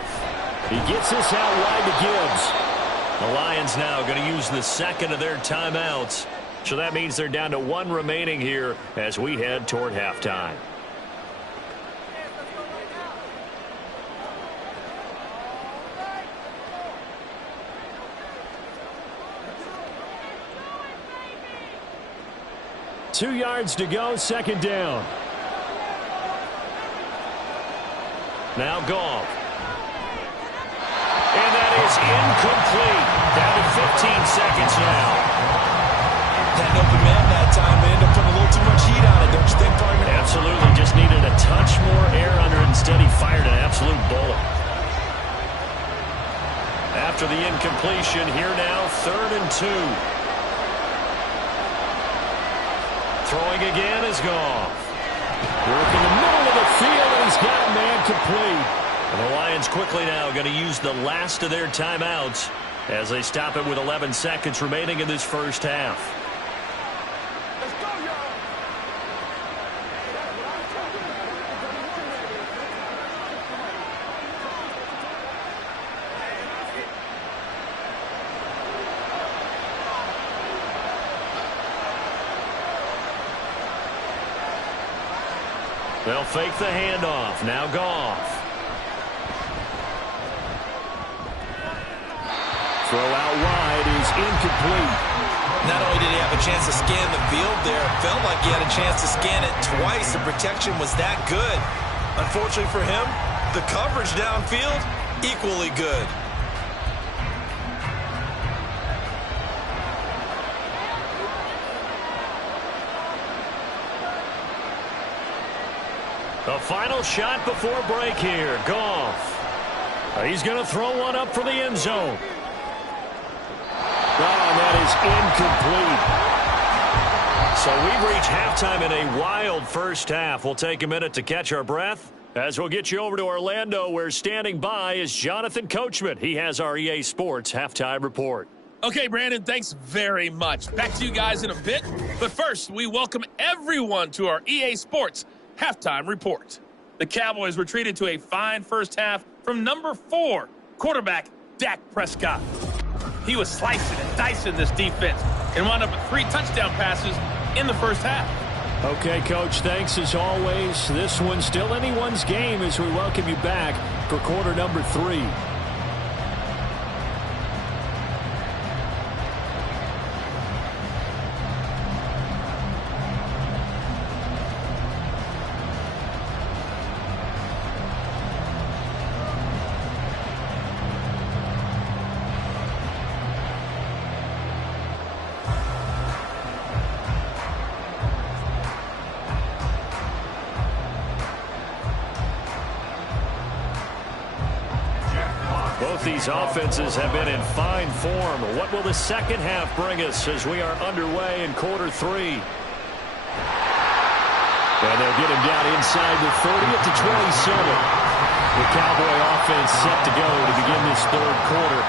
He gets this out wide to Gibbs. The Lions now going to use the second of their timeouts. So that means they're down to 1 remaining here as we head toward halftime. Two yards to go, second down. Now Goff. is incomplete. Down to 15 seconds now. That open man that time, they ended up putting a little too much heat on it, don't you think, partner? Absolutely. Just needed a touch more air under it. Instead, he fired an absolute bullet. After the incompletion, here now, 3rd and 2. Throwing again is Goff. Work in the middle of the field, and he's got a man complete. And the Lions quickly now going to use the last of their timeouts as they stop it with 11 seconds remaining in this first half. They'll fake the handoff. Now Goff. Throw out wide is incomplete. Not only did he have a chance to scan the field there, it felt like he had a chance to scan it twice. The protection was that good. Unfortunately for him, the coverage downfield, equally good. The final shot before break here. Goff. He's going to throw one up for the end zone. Oh, that is incomplete. So we've reached halftime in a wild first half. We'll take a minute to catch our breath as we'll get you over to Orlando, where standing by is Jonathan Coachman. He has our EA Sports halftime report. Okay, Brandon, thanks very much. Back to you guys in a bit. But first, we welcome everyone to our EA Sports halftime report. The Cowboys were treated to a fine first half from number 4, quarterback Dak Prescott. He was slicing and dicing this defense and wound up with 3 touchdown passes in the first half. Okay, Coach, thanks as always. This one's still anyone's game as we welcome you back for quarter number 3. These offenses have been in fine form. What will the second half bring us as we are underway in quarter 3? And they'll get him down inside the 30 to 27. The Cowboy offense set to go to begin this third quarter.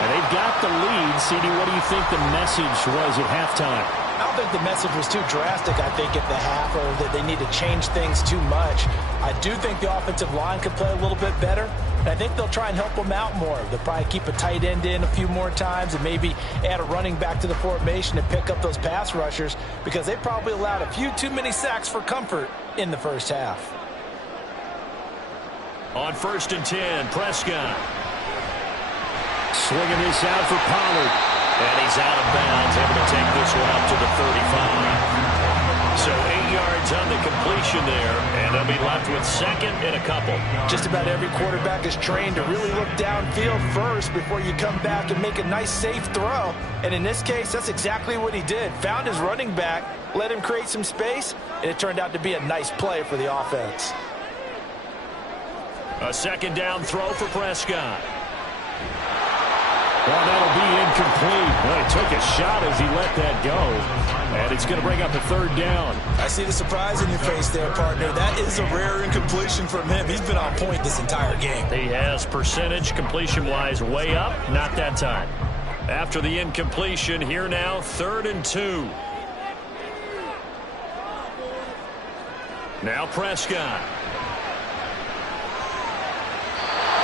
And they've got the lead. CD, what do you think the message was at halftime? I don't think the message was too drastic, I think, at the half, or that they need to change things too much. I do think the offensive line could play a little bit better. And I think they'll try and help them out more. They'll probably keep a tight end in a few more times and maybe add a running back to the formation to pick up those pass rushers, because they probably allowed a few too many sacks for comfort in the first half. On 1st and 10, Prescott. Swinging this out for Pollard. And he's out of bounds, able to take this one up to the 35. So 8 yards on the completion there, and they'll be left with 2nd and a couple. Just about every quarterback is trained to really look downfield first before you come back and make a nice, safe throw. And in this case, that's exactly what he did. Found his running back, let him create some space, and it turned out to be a nice play for the offense. A 2nd down throw for Prescott. Well, that'll be incomplete. Well, he took a shot as he let that go. And it's going to bring up a 3rd down. I see the surprise in your face there, partner. That is a rare incompletion from him. He's been on point this entire game. He has percentage completion-wise way up. Not that time. After the incompletion, here now, 3rd and 2. Now Prescott.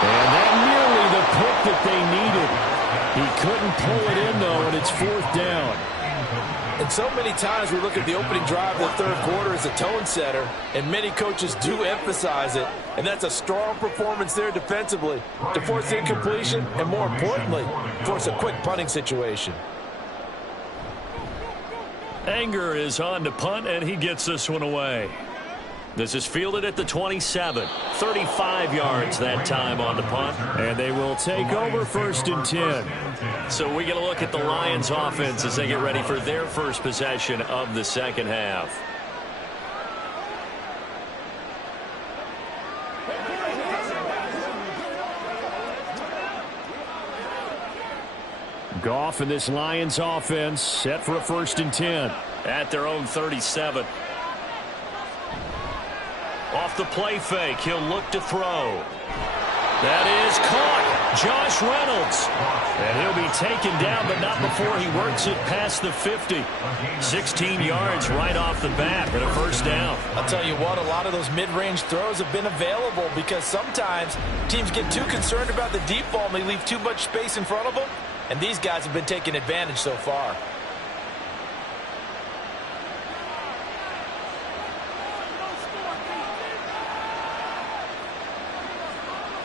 And that nearly the pick that they needed. He couldn't pull it in, though, and it's 4th down. And so many times we look at the opening drive of the third quarter as a tone setter, and many coaches do emphasize it. And that's a strong performance there defensively to force the incompletion and, more importantly, force a quick punting situation. Anger is on to punt, and he gets this one away. This is fielded at the 27. 35 yards that time on the punt. And they will take over 1st and 10. So we get a look at the Lions offense as they get ready for their first possession of the second half. Goff and this Lions offense set for a 1st and 10. At their own 37. Off the play fake, he'll look to throw. That is caught. Josh Reynolds. And he'll be taken down, but not before he works it past the 50. 16 yards right off the bat and a 1st down. I'll tell you what, a lot of those mid-range throws have been available because sometimes teams get too concerned about the deep ball and they leave too much space in front of them. And these guys have been taking advantage so far.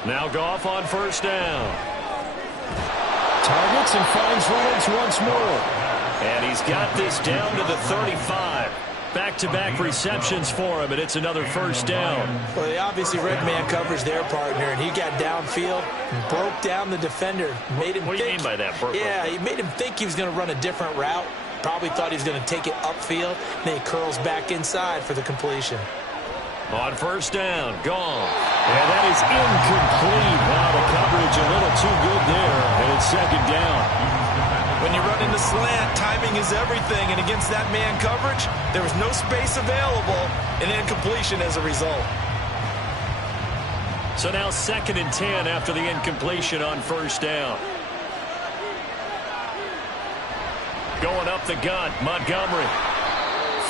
Now Goff on 1st down. Targets and finds Reynolds once more. And he's got this down to the 35. Back-to-back receptions for him, and it's another 1st down. Well, they obviously read man coverage their partner, and he got downfield, broke down the defender, made him What do you mean by that, Burko? Yeah, he made him think he was going to run a different route. Probably thought he was going to take it upfield, and then he curls back inside for the completion. On 1st down, gone. And that is incomplete. Wow, the coverage a little too good there, and it's 2nd down. When you run into slant, timing is everything, and against that man coverage, there was no space available, and incompletion as a result. So now 2nd and 10 after the incompletion on 1st down. Going up the gut, Montgomery.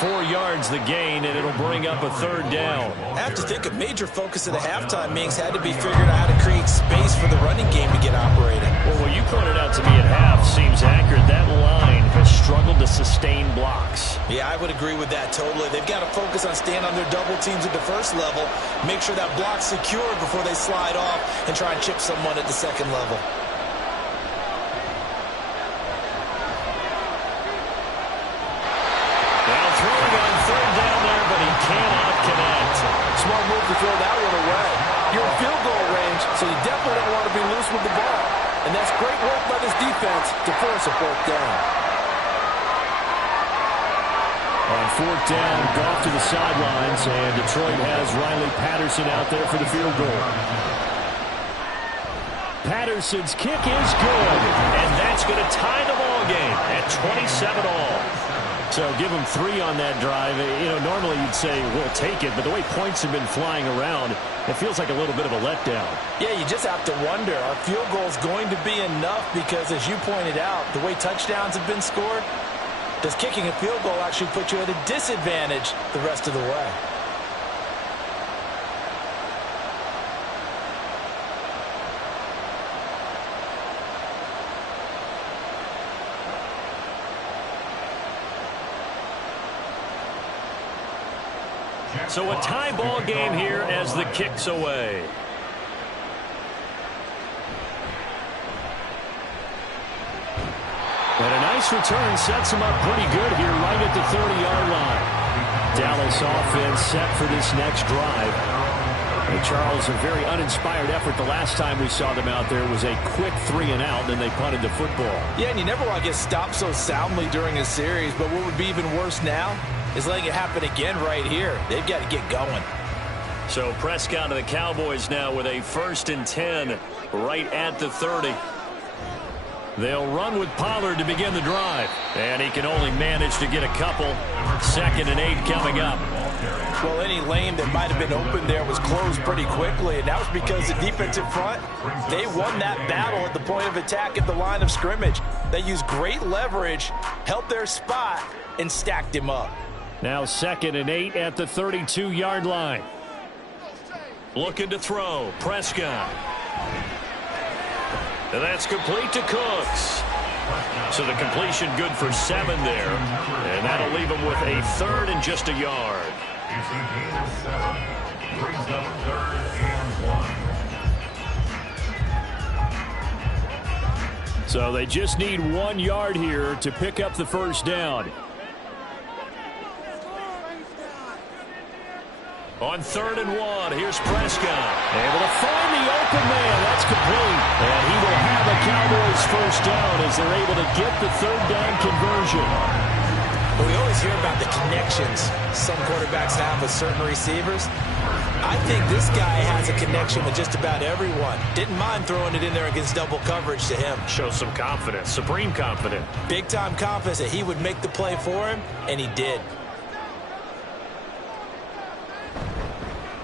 4 yards the gain, and it'll bring up a 3rd down. I have to think a major focus of the halftime meetings had to be figuring out how to create space for the running game to get operating. Well, what you pointed out to me at half seems accurate. That line has struggled to sustain blocks. Yeah, I would agree with that totally. They've got to focus on staying on their double teams at the 1st level, make sure that block's secure before they slide off and try and chip someone at the 2nd level. Smart move to throw that one away. You're in field goal range, so you definitely don't want to be loose with the ball. And that's great work by this defense to force a 4th down. On 4th down, Goff to the sidelines, and Detroit has Riley Patterson out there for the field goal. Patterson's kick is good, and that's going to tie the ball game at 27 all. So give them 3 on that drive. You know, normally you'd say we'll take it, but the way points have been flying around, it feels like a little bit of a letdown. Yeah, you just have to wonder, are field goals going to be enough? Because as you pointed out, the way touchdowns have been scored, does kicking a field goal actually put you at a disadvantage the rest of the way? So a tie ball game here as the kick's away. And a nice return sets him up pretty good here right at the 30-yard line. Dallas offense set for this next drive. And Charles, a very uninspired effort. The last time we saw them out there was a quick 3-and-out, and then they punted the football. Yeah, and you never want to get stopped so soundly during a series, but what would be even worse now is letting it happen again right here. They've got to get going. So Prescott of the Cowboys now with a 1st and 10 right at the 30. They'll run with Pollard to begin the drive. And he can only manage to get a couple. 2nd and 8 coming up. Well, any lane that might have been open there was closed pretty quickly, and that was because the defensive front, they won that battle at the point of attack at the line of scrimmage. They used great leverage, held their spot, and stacked him up. Now 2nd and 8 at the 32-yard line. Looking to throw. Prescott. And that's complete to Cooks. So the completion good for 7 there. And that'll leave him with a 3rd and just a yard. So they just need 1 yard here to pick up the 1st down. On 3rd and 1, here's Prescott. Able to find the open man. That's complete. And he will have a Cowboys first down as they're able to get the 3rd down conversion. Well, we always hear about the connections some quarterbacks have with certain receivers. I think this guy has a connection with just about everyone. Didn't mind throwing it in there against double coverage to him. Shows some confidence, supreme confidence. Big-time confidence that he would make the play for him, and he did.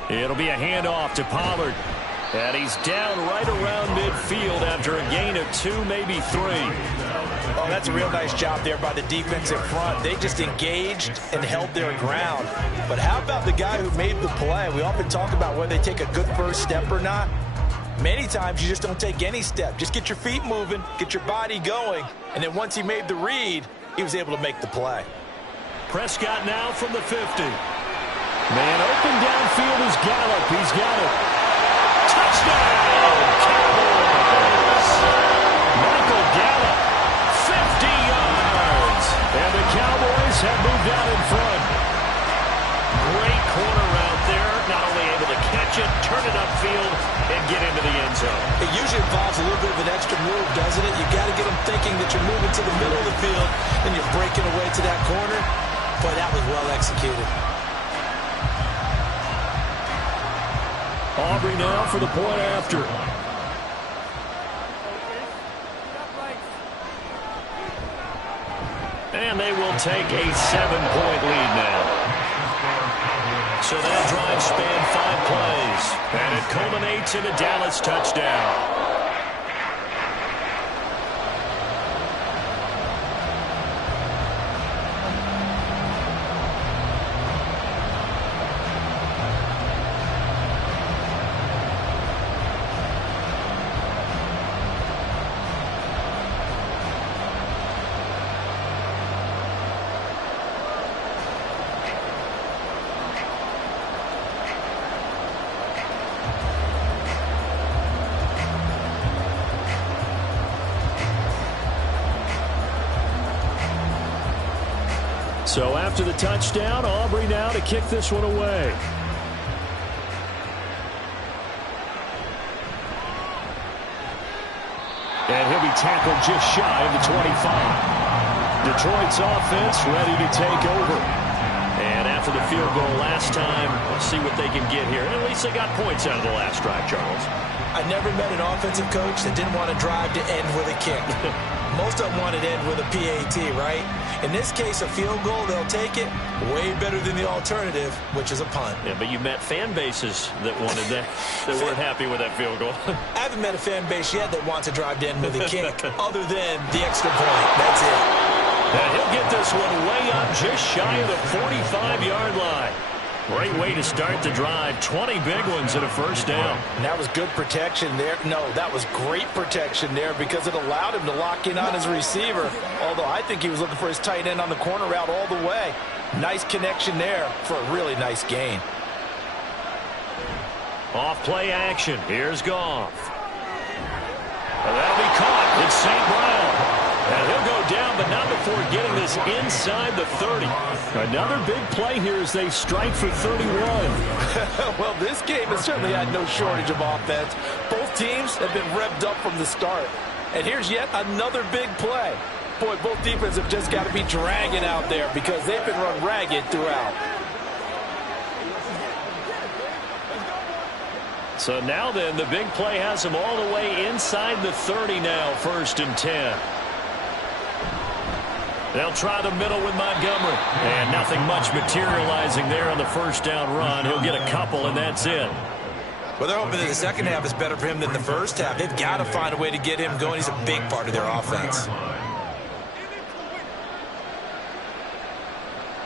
It'll be a handoff to Pollard. And he's down right around midfield after a gain of 2, maybe 3. Oh, that's a real nice job there by the defense in front. They just engaged and held their ground. But how about the guy who made the play? We often talk about whether they take a good first step or not. Many times you just don't take any step. Just get your feet moving, get your body going. And then once he made the read, he was able to make the play. Prescott now from the 50. Man open downfield is Gallup. He's got it. Touchdown, Cowboys! Michael Gallup, 50 yards. And the Cowboys have moved out in front. Great corner route there. Not only able to catch it, turn it upfield, and get into the end zone. It usually involves a little bit of an extra move, doesn't it? You got to get them thinking that you're moving to the middle of the field, and you're breaking away to that corner. Boy, that was well executed. Aubrey now for the point after. And they will take a 7-point lead now. So that drive spanned 5 plays. And it culminates in a Dallas touchdown. So after the touchdown, Aubrey now to kick this one away. And he'll be tackled just shy of the 25. Detroit's offense ready to take over. And after the field goal last time, let's see what they can get here. At least they got points out of the last drive, Charles. I never met an offensive coach that didn't want to drive to end with a kick. Most of them want to end with a PAT, right? In this case, a field goal, they'll take it. Way better than the alternative, which is a punt. Yeah, but you met fan bases that wanted that, that weren't happy with that field goal. I haven't met a fan base yet that wants to drive to end with a kick, other than the extra point. That's it. And he'll get this one way up just shy of the 45-yard line. Great way to start the drive. 20 big ones and a first down. And that was good protection there. No, that was great protection there because it allowed him to lock in on his receiver. Although I think he was looking for his tight end on the corner route all the way. Nice connection there for a really nice gain. Off play action. Here's Goff. And that'll be caught. It's St. Brown. And he'll go down, but not before getting this inside the 30. Another big play here as they strike for 31. Well, this game has certainly had no shortage of offense. Both teams have been revved up from the start. And here's yet another big play. Boy, both defenses have just got to be dragging out there because they've been run ragged throughout. So now then, the big play has them all the way inside the 30 now, 1st and 10. They'll try the middle with Montgomery. And nothing much materializing there on the first down run. He'll get a couple, and that's it. Well, they're hoping that the second half is better for him than the first half. They've got to find a way to get him going. He's a big part of their offense.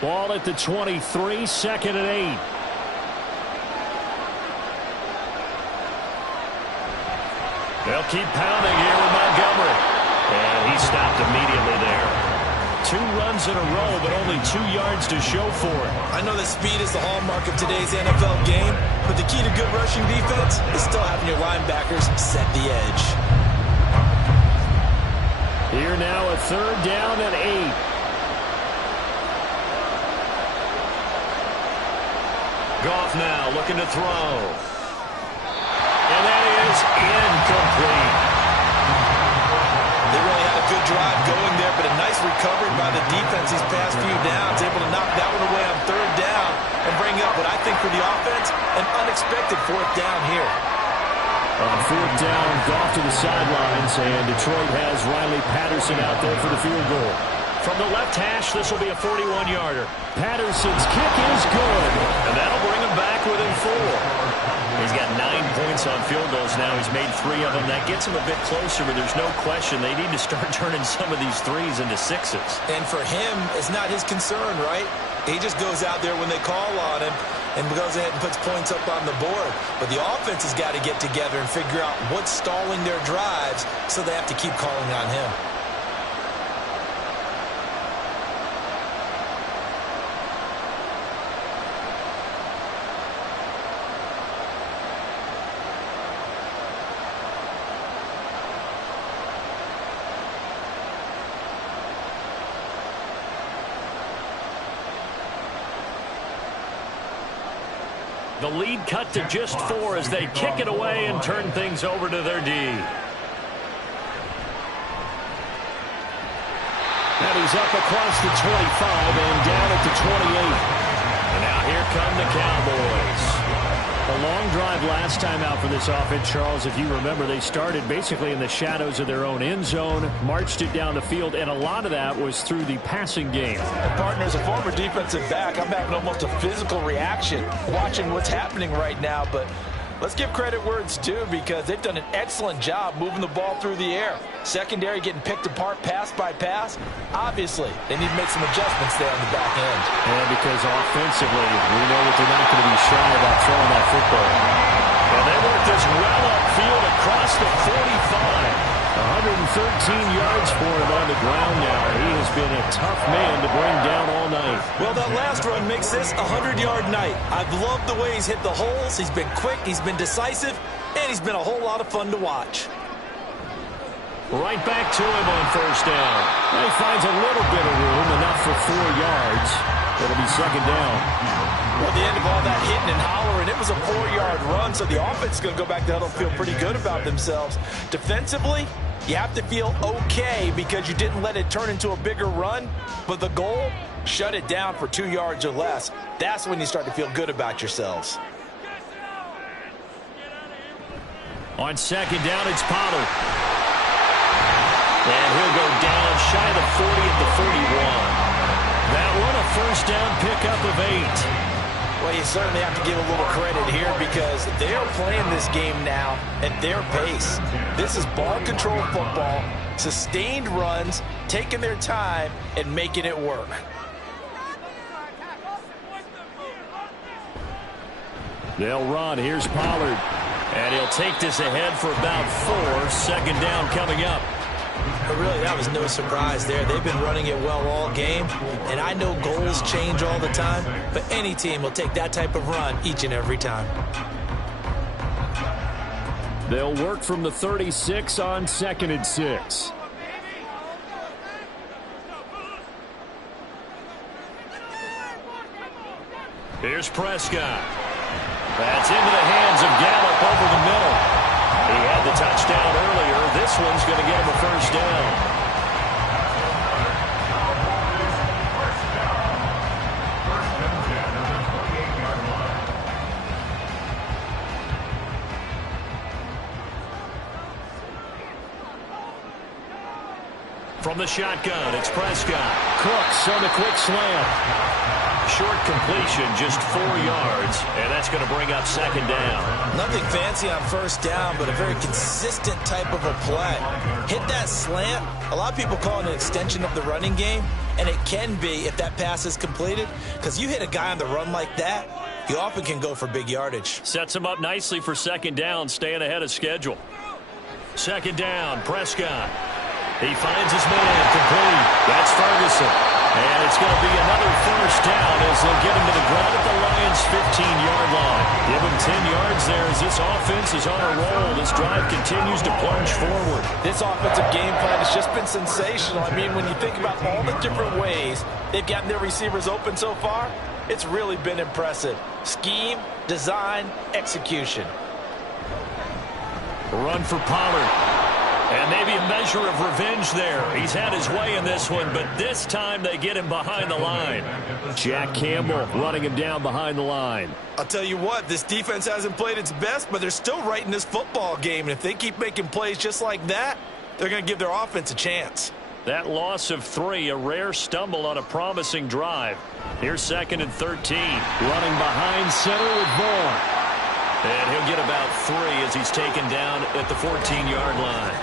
Ball at the 23, 2nd and 8. They'll keep pounding here with Montgomery. And he stopped immediately there. 2 runs in a row, but only 2 yards to show for it. I know that speed is the hallmark of today's NFL game, but the key to good rushing defense is still having your linebackers set the edge. Here now a 3rd down and 8. Goff now looking to throw. And that is incomplete. They really had a good drive going there, but a nice recovery by the defense these past few downs, able to knock that one away on third down and bring up what I think for the offense, an unexpected fourth down here. On fourth down, Goff to the sidelines, and Detroit has Riley Patterson out there for the field goal. From the left hash, this will be a 41-yarder. Patterson's kick is good. And that'll bring him back within 4. He's got 9 points on field goals now. He's made 3 of them. That gets him a bit closer, but there's no question they need to start turning some of these 3s into 6s. And for him, it's not his concern, right? He just goes out there when they call on him and goes ahead and puts points up on the board. But the offense has got to get together and figure out what's stalling their drives, so they have to keep calling on him. The lead cut to just 4 as they kick it away and turn things over to their D. And he's up across the 25 and down at the 28. And now here come the Cowboys. A long drive last time out for this offense, Charles. If you remember, they started basically in the shadows of their own end zone, marched it down the field, and a lot of that was through the passing game. Partner, as a former defensive back, I'm having almost a physical reaction watching what's happening right now, but let's give credit where it's due, because they've done an excellent job moving the ball through the air. Secondary getting picked apart pass by pass. Obviously, they need to make some adjustments there on the back end. And because offensively, we know that they're not going to be shy about throwing that football. And they work this well upfield across the 45. 113 yards for him on the ground now. He has been a tough man to bring down all night. Well, that last run makes this a 100-yard night. I've loved the way he's hit the holes. He's been quick, he's been decisive, and he's been a whole lot of fun to watch. Right back to him on first down. He finds a little bit of room, enough for 4 yards. It'll be second down. Well, at the end of all that hitting and hollering, it was a 4-yard run, so the offense is going to go back to huddle and feel pretty good about themselves. Defensively, you have to feel okay because you didn't let it turn into a bigger run, but the goal, shut it down for 2 yards or less. That's when you start to feel good about yourselves. On second down, it's Pollard. And he'll go down shy of the 40 at the 41. That one a first down pickup of 8. Well, you certainly have to give a little credit here because they're playing this game now at their pace. This is ball control football, sustained runs, taking their time and making it work. They'll run. Here's Pollard. And he'll take this ahead for about 4. Second down coming up. But really, that was no surprise there. They've been running it well all game, and I know goals change all the time, but any team will take that type of run each and every time. They'll work from the 36 on 2nd and 6. Here's Prescott. That's into the hands of Gallup over the middle. He had the touchdown earlier. This one's going to get him a first down. From the shotgun, it's Prescott. Cooks on the quick slam. Short completion, just 4 yards, and that's going to bring up second down. Nothing fancy on first down, but a very consistent type of a play. Hit that slant. A lot of people call it an extension of the running game, and it can be if that pass is completed, because you hit a guy on the run like that, you often can go for big yardage. Sets him up nicely for second down, staying ahead of schedule. Second down, Prescott. He finds his man complete. That's Ferguson. And it's going to be another first down as they'll get him to the ground at the Lions' 15-yard line. Give him 10 yards there as this offense is on a roll. This drive continues to plunge forward. This offensive game plan has just been sensational. I mean, when you think about all the different ways they've gotten their receivers open so far, It's really been impressive. Scheme, design, execution. Run for Pollard. And maybe a measure of revenge there. He's had his way in this one, but this time they get him behind the line. Jack Campbell running him down behind the line. I'll tell you what, this defense hasn't played its best, but they're still right in this football game. And if they keep making plays just like that, they're going to give their offense a chance. That loss of 3, a rare stumble on a promising drive. Here's 2nd and 13. Running behind center with Vaughn. And he'll get about 3 as he's taken down at the 14-yard line.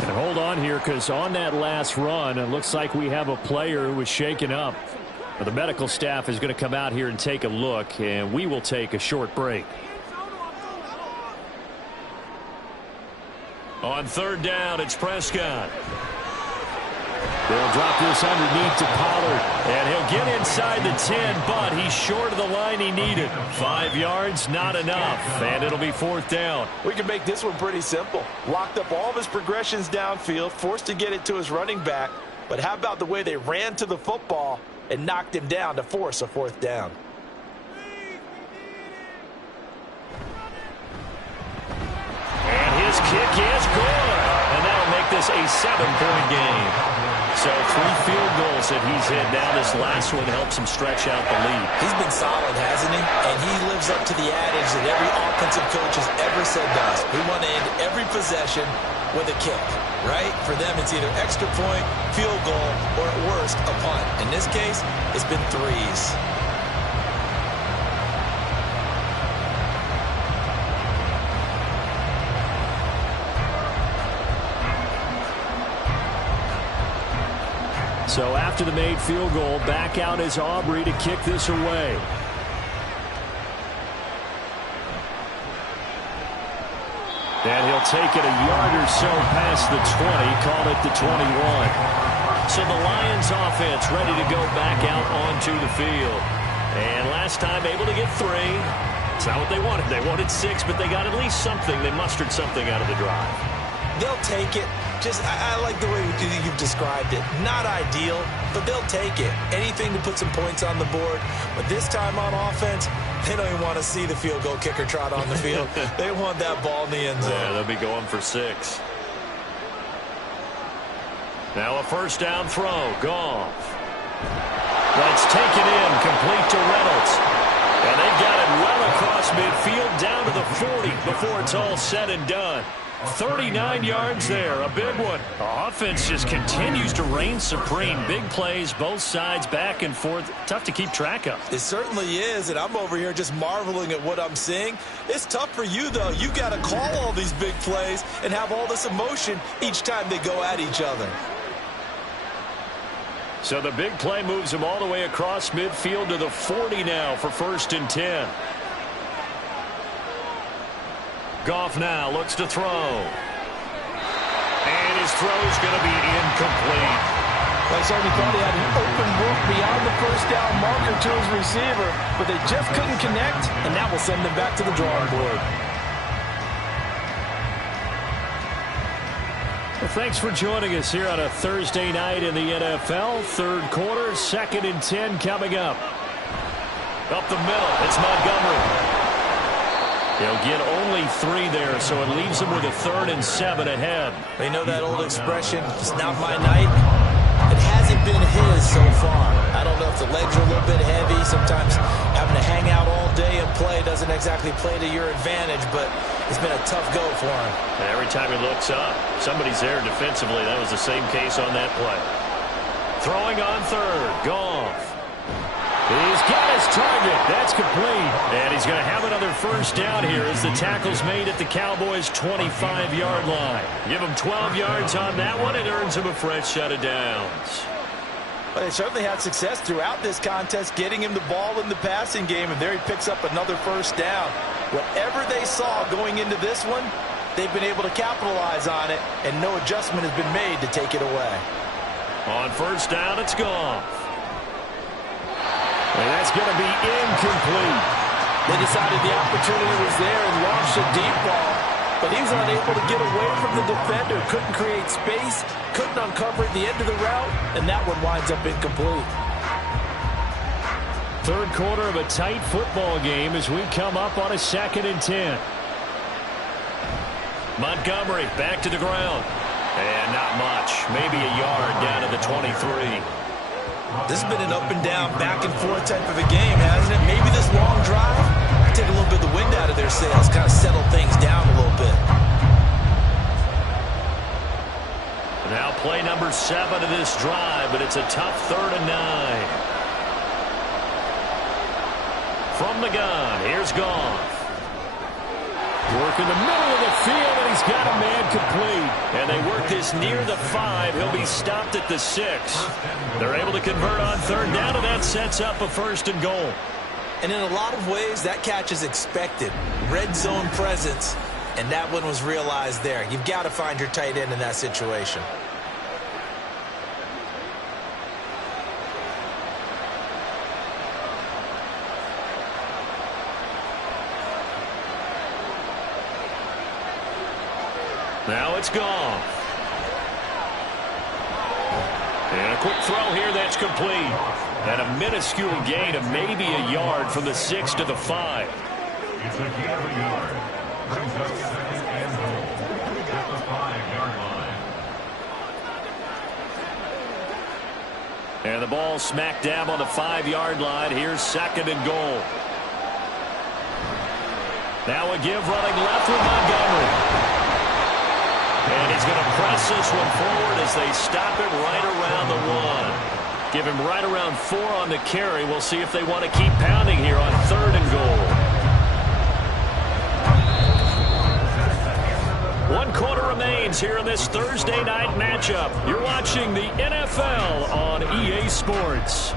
And hold on here, because on that last run, it looks like we have a player who was shaken up. The medical staff is going to come out here and take a look, and we will take a short break. On 3rd down, it's Prescott. They'll drop this underneath to Pollard. And he'll get inside the 10, but he's short of the line he needed. 5 yards, not enough. And it'll be 4th down. We can make this one pretty simple. Locked up all of his progressions downfield, forced to get it to his running back. But how about the way they ran to the football and knocked him down to force a 4th down? And his kick is good. And that'll make this a 7-point game. So 3 field goals that he's hit. Now this last one helps him stretch out the lead. He's been solid, hasn't he? And he lives up to the adage that every offensive coach has ever said to us. We want to end every possession with a kick, right? For them, it's either extra point, field goal, or at worst, a punt. In this case, it's been 3s. So after the made field goal, back out is Aubrey to kick this away. And he'll take it a yard or so past the 20, call it the 21. So the Lions offense ready to go back out onto the field. And last time able to get 3. It's not what they wanted. They wanted 6, but they got at least something. They mustered something out of the drive. They'll take it. I like the way you've described it. Not ideal, but they'll take it. Anything to put some points on the board. But this time on offense, they don't even want to see the field goal kicker trot on the field. They want that ball in the end zone. Yeah, they'll be going for 6. Now a 1st down throw. Goff. That's taken in, complete to Reynolds. And they've got it well across midfield down to the 40 before it's all said and done. 39 yards there, a big one. The offense just continues to reign supreme. Big plays, both sides, back and forth. Tough to keep track of. It certainly is, and I'm over here just marveling at what I'm seeing. It's tough for you, though. You've got to call all these big plays and have all this emotion each time they go at each other. So the big play moves them all the way across midfield to the 40 now for 1st and 10. Goff now looks to throw. And his throw's going to be incomplete. I certainly thought he had an open book beyond the 1st down marker to his receiver, but they just couldn't connect, and that will send them back to the drawing board. Well, thanks for joining us here on a Thursday night in the NFL. 3rd quarter, 2nd and 10 coming up. Up the middle, it's Montgomery. They'll get only 3 there, so it leaves them with a 3rd and 7 ahead. You know that old expression, it's not my night? It hasn't been his so far. I don't know if the legs are a little bit heavy. Sometimes having to hang out all day and play doesn't exactly play to your advantage, but it's been a tough go for him. And every time he looks up, somebody's there defensively. That was the same case on that play. Throwing on 3rd, Goff. He's got his target. That's complete. And he's going to have another 1st down here as the tackle's made at the Cowboys' 25-yard line. Give him 12 yards on that one. It earns him a fresh set of downs. But they certainly had success throughout this contest getting him the ball in the passing game, and there he picks up another 1st down. Whatever they saw going into this one, they've been able to capitalize on it, and no adjustment has been made to take it away. On 1st down, it's Goff. And that's going to be incomplete. They decided the opportunity was there and launched a deep ball, but he was unable to get away from the defender, couldn't create space, couldn't uncover at the end of the route, and that one winds up incomplete. third quarter of a tight football game as we come up on a 2nd and 10. Montgomery back to the ground. And not much. Maybe a yard down to the 23. This has been an up and down, back and forth type of a game, hasn't it? Maybe this long drive take a little bit of the wind out of their sails, kind of settle things down a little bit. Now play number 7 of this drive, but it's a tough 3rd and 9. From the gun, here's Goff. Work in the middle of the field, and he's got a man complete. And they work this near the 5. He'll be stopped at the 6. They're able to convert on 3rd down, and that sets up a 1st and goal. And in a lot of ways, that catch is expected. Red zone presence, and that one was realized there. You've got to find your tight end in that situation. Now it's Goff. And a quick throw here that's complete. And a minuscule gain of maybe a yard from the 6 to the 5. It's a gain of a yard. Brings up 2nd and goal at the 5-yard line. And the ball smack dab on the 5-yard line. Here's 2nd and goal. Now a give running left with Montgomery. And he's going to press this one forward as they stop him right around the 1. Give him right around 4 on the carry. We'll see if they want to keep pounding here on 3rd and goal. 1 quarter remains here in this Thursday night matchup. You're watching the NFL on EA Sports.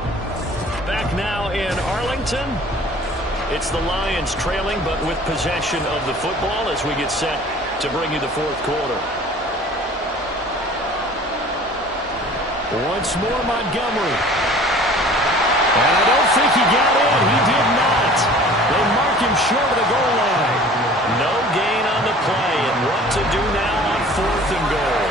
Back now in Arlington. It's the Lions trailing, but with possession of the football as we get set to bring you the 4th quarter. Once more, Montgomery. And I don't think he got in. He did not. They mark him short of the goal line. No gain on the play, and what to do now on 4th and goal.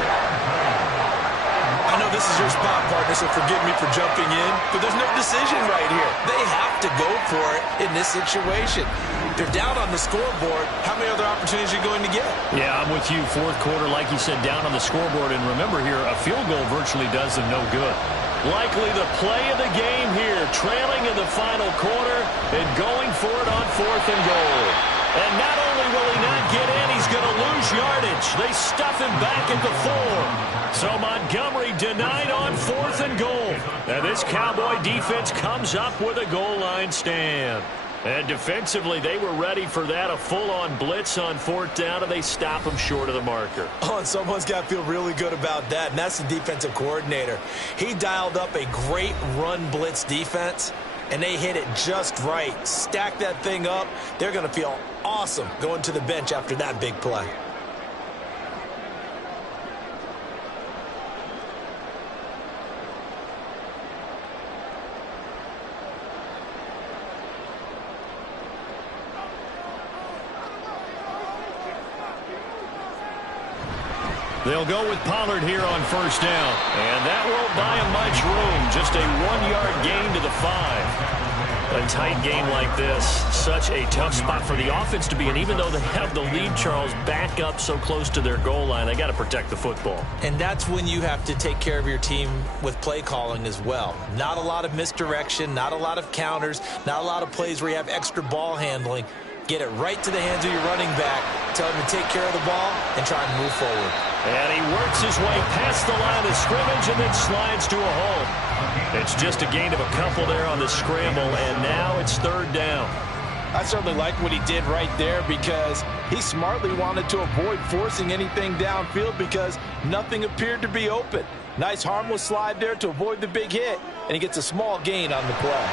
I know this is your spot, partner, so forgive me for jumping in, but there's no decision right here. They have to go for it in this situation. They're down on the scoreboard. How many other opportunities are you going to get? Yeah, I'm with you. 4th quarter, like you said, down on the scoreboard. And remember here, a field goal virtually does them no good. Likely the play of the game here, trailing in the final quarter and going for it on 4th and goal. And not only will he not get in, he's going to lose yardage. They stuff him back at the 4. So Montgomery denied on 4th and goal. And this Cowboy defense comes up with a goal line stand. And defensively, they were ready for that, a full-on blitz on 4th down, and they stop him short of the marker. Oh, and someone's got to feel really good about that, and that's the defensive coordinator. He dialed up a great run blitz defense, and they hit it just right. Stack that thing up. They're going to feel awesome going to the bench after that big play. They'll go with Pollard here on 1st down. And that won't buy him much room. Just a 1-yard gain to the 5. A tight game like this, such a tough spot for the offense to be in. Even though they have the lead, Charles, back up so close to their goal line, they got to protect the football. And that's when you have to take care of your team with play calling as well. Not a lot of misdirection, not a lot of counters, not a lot of plays where you have extra ball handling. Get it right to the hands of your running back. Tell him to take care of the ball and try and move forward. And he works his way past the line of scrimmage and then slides to a hole. It's just a gain of a couple there on the scramble, and now it's 3rd down. I certainly like what he did right there because he smartly wanted to avoid forcing anything downfield because nothing appeared to be open. Nice harmless slide there to avoid the big hit, and he gets a small gain on the play.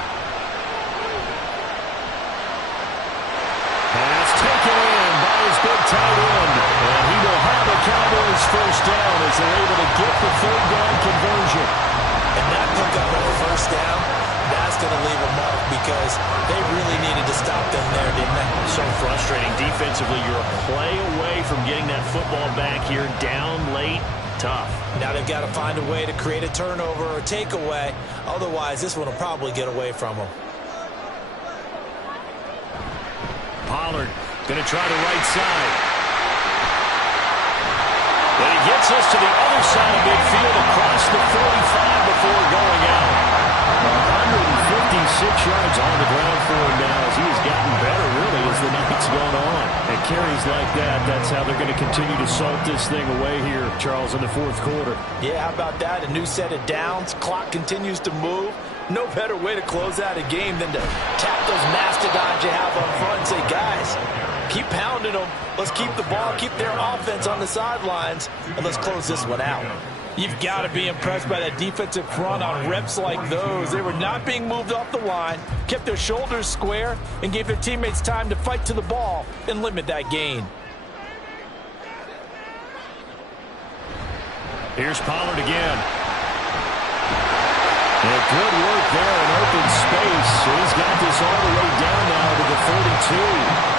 Pass taken in by his big tight end. And he will have a Cowboys 1st down as they're able to get the 3rd down conversion. And that pickup on the 1st down, that's going to leave a mark because they really needed to stop them there, didn't they? So frustrating. Defensively, you're a play away from getting that football back here, down late. Tough. Now they've got to find a way to create a turnover or takeaway. Otherwise, this one will probably get away from them. Pollard going to try the right side. And he gets us to the other side of midfield across the 45 before going out. 156 yards on the ground for him now as he has gotten better, really, as the night's gone on. And carries like that, that's how they're going to continue to salt this thing away here, Charles, in the fourth quarter. Yeah, how about that? A new set of downs. Clock continues to move. No better way to close out a game than to tap those mastodons you have up front and say, guys, keep pounding them. Let's keep the ball, keep their offense on the sidelines, and let's close this one out. You've got to be impressed by that defensive front on reps like those. They were not being moved off the line, kept their shoulders square, and gave their teammates time to fight to the ball and limit that gain. Here's Pollard again. And good work there in open space. He's got this all the way down now to the 42.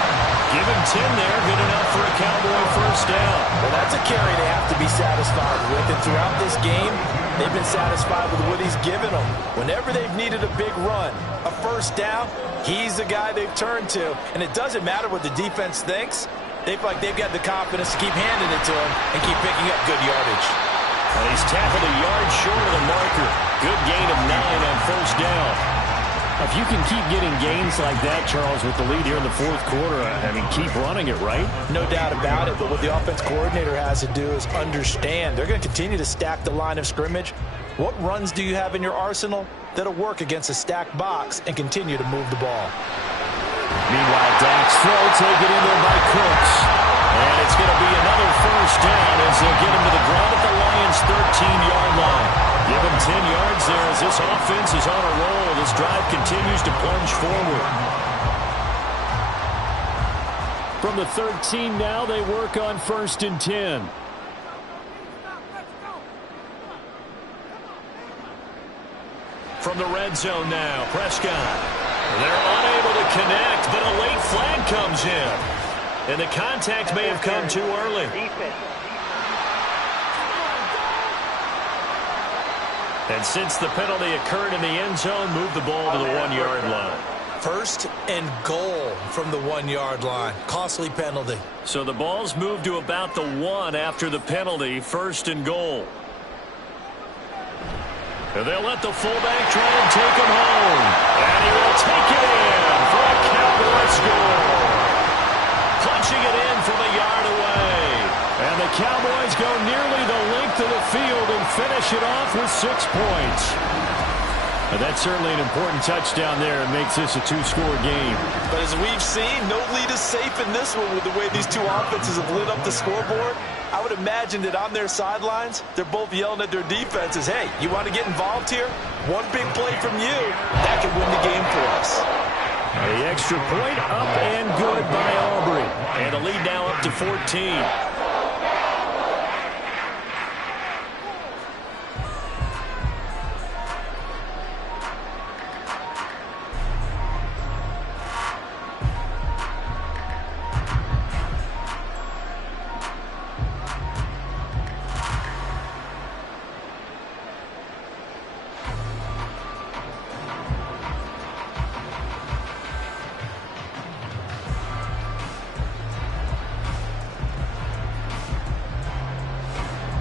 Give him 10 there. Good enough for a Cowboy first down. Well, that's a carry they have to be satisfied with. And throughout this game, they've been satisfied with what he's given them. Whenever they've needed a big run, a first down, he's the guy they've turned to. And it doesn't matter what the defense thinks. They feel like they've got the confidence to keep handing it to him and keep picking up good yardage. And he's tackled a yard short of the marker. Good gain of 9 on first down. If you can keep getting gains like that, Charles, with the lead here in the fourth quarter, I mean, keep running it, right? No doubt about it, but what the offense coordinator has to do is understand. They're going to continue to stack the line of scrimmage. What runs do you have in your arsenal that'll work against a stacked box and continue to move the ball? Meanwhile, Dak's throw taken in there by Cooks. And it's going to be another first down as they'll get him to the ground at the Lions' 13-yard line. Give him 10 yards there as this offense is on a roll. This drive continues to plunge forward. From the 13 now, they work on 1st and 10. From the red zone now, Prescott. They're unable to connect, but a late flag comes in. And the contact may have come too early. And since the penalty occurred in the end zone, move the ball to the 1-yard line. 1st and goal from the 1-yard line. Costly penalty. So the ball's moved to about the 1 after the penalty. 1st and goal. And they'll let the fullback try and take him home. And he will take it in for a Cowboy score. Punching it in from a yard away. And the Cowboys go nearly the length of the field and finish it off with 6 points. And that's certainly an important touchdown there and makes this a 2-score game. But as we've seen, no lead is safe in this one with the way these two offenses have lit up the scoreboard. I would imagine that on their sidelines, they're both yelling at their defenses, hey, you want to get involved here? One big play from you, that could win the game for us. The extra point up and good by Aubrey. And the lead now up to 14.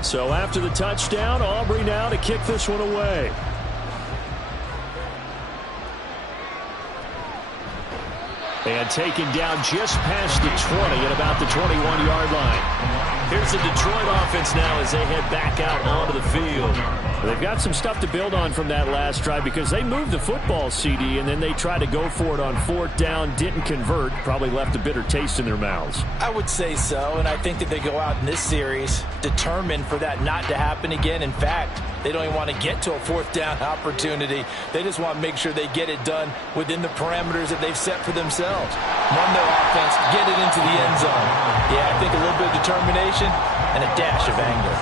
So after the touchdown, Aubrey now to kick this one away. And taken down just past the 20 at about the 21-yard line. Here's the Detroit offense now as they head back out onto the field. They've got some stuff to build on from that last drive because they moved the football, CD, and then they tried to go for it on 4th down, didn't convert, probably left a bitter taste in their mouths. I would say so, and I think that they go out in this series determined for that not to happen again. In fact, they don't even want to get to a 4th down opportunity. They just want to make sure they get it done within the parameters that they've set for themselves. Run their offense, get it into the end zone. Yeah, I think a little bit of determination and a dash of anger.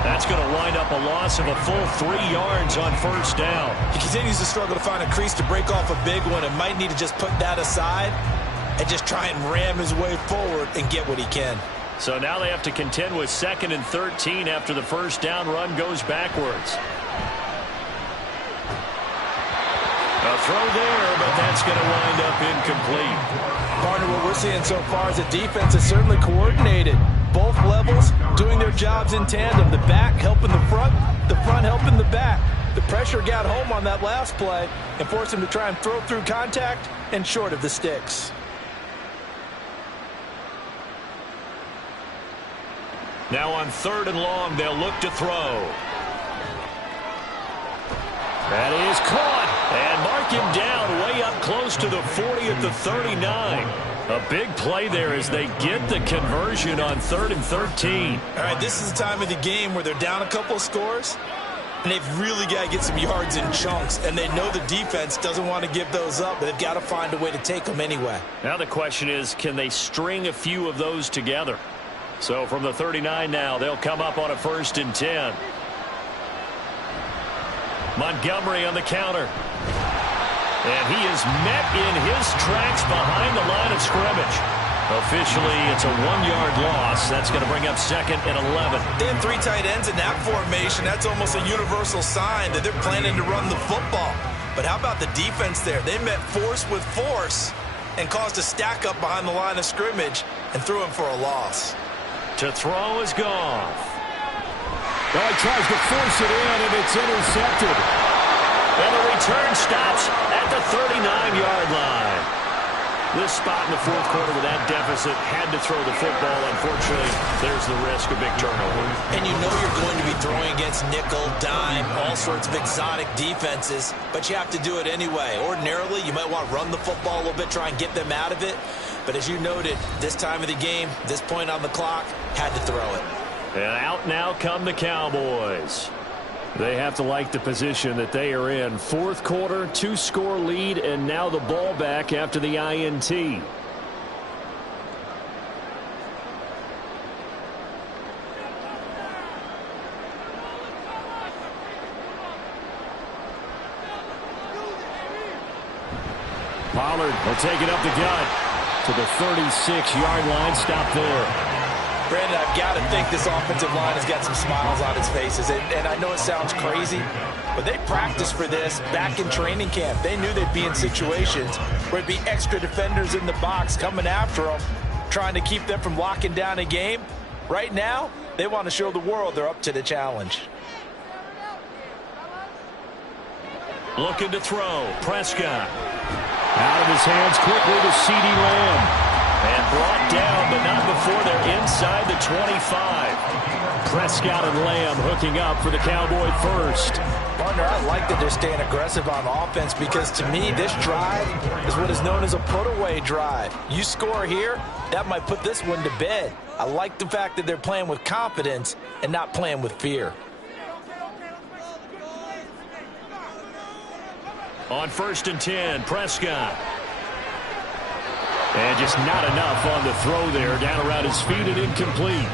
That's going to wind up a loss of a full 3 yards on 1st down. He continues to struggle to find a crease to break off a big one and might need to just put that aside and just try and ram his way forward and get what he can. So now they have to contend with 2nd and 13 after the 1st down run goes backwards. A A throw there, but that's going to wind up incomplete. Partner, what we're seeing so far is the defense is certainly coordinated. Both levels doing their jobs in tandem. The back helping the front helping the back. The pressure got home on that last play and forced him to try and throw through contact and short of the sticks. Now on 3rd and long, they'll look to throw. That is caught. And mark him down way up close to the 40 at the 39. A big play there as they get the conversion on 3rd and 13. All right, this is the time of the game where they're down a couple of scores, and they've really got to get some yards in chunks, and they know the defense doesn't want to give those up, but they've got to find a way to take them anyway. Now the question is, can they string a few of those together? So from the 39 now, they'll come up on a 1st and 10. Montgomery on the counter. And he is met in his tracks behind the line of scrimmage. Officially, it's a 1-yard loss. That's going to bring up 2nd and 11. They had 3 tight ends in that formation. That's almost a universal sign that they're planning to run the football. But how about the defense there? They met force with force and caused a stack up behind the line of scrimmage and threw him for a loss. To throw is Goff. Well, he tries to force it in, and it's intercepted. And the return stops at the 39-yard line. This spot in the 4th quarter with that deficit had to throw the football. Unfortunately, there's the risk of big turnover. And you know you're going to be throwing against nickel, dime, all sorts of exotic defenses, but you have to do it anyway. Ordinarily, you might want to run the football a little bit, try and get them out of it. But as you noted, this time of the game, this point on the clock, had to throw it. And out now come the Cowboys. They have to like the position that they are in. 4th quarter, 2-score lead, and now the ball back after the INT. Pollard will take it up the gut to the 36-yard line. Stop there. Brandon, I've got to think this offensive line has got some smiles on its faces. And I know it sounds crazy, but they practiced for this back in training camp. They knew they'd be in situations where it'd be extra defenders in the box coming after them, trying to keep them from locking down a game. Right now, they want to show the world they're up to the challenge. Looking to throw. Prescott. Out of his hands quickly to CeeDee Lamb. And brought down, but not before they're inside the 25. Prescott and Lamb hooking up for the Cowboy first. Partner, I like that they're staying aggressive on offense because to me, this drive is what is known as a put-away drive. You score here, that might put this one to bed. I like the fact that they're playing with confidence and not playing with fear. On 1st and 10, Prescott. And just not enough on the throw there. Down around his feet and incomplete.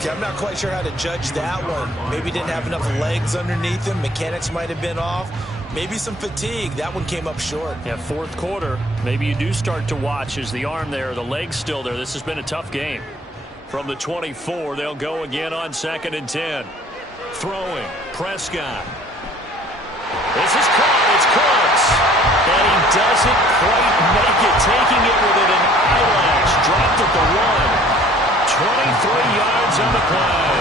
See, I'm not quite sure how to judge that one. Maybe didn't have enough legs underneath him. Mechanics might have been off. Maybe some fatigue. That one came up short. Yeah, 4th quarter. Maybe you do start to watch as the arm there, the leg's still there. This has been a tough game. From the 24, they'll go again on 2nd and 10. Throwing. Prescott. This is caught. It's Cooks. And he doesn't quite make it. Taking it within an eyelash. Dropped at the 1. 23 yards on the play.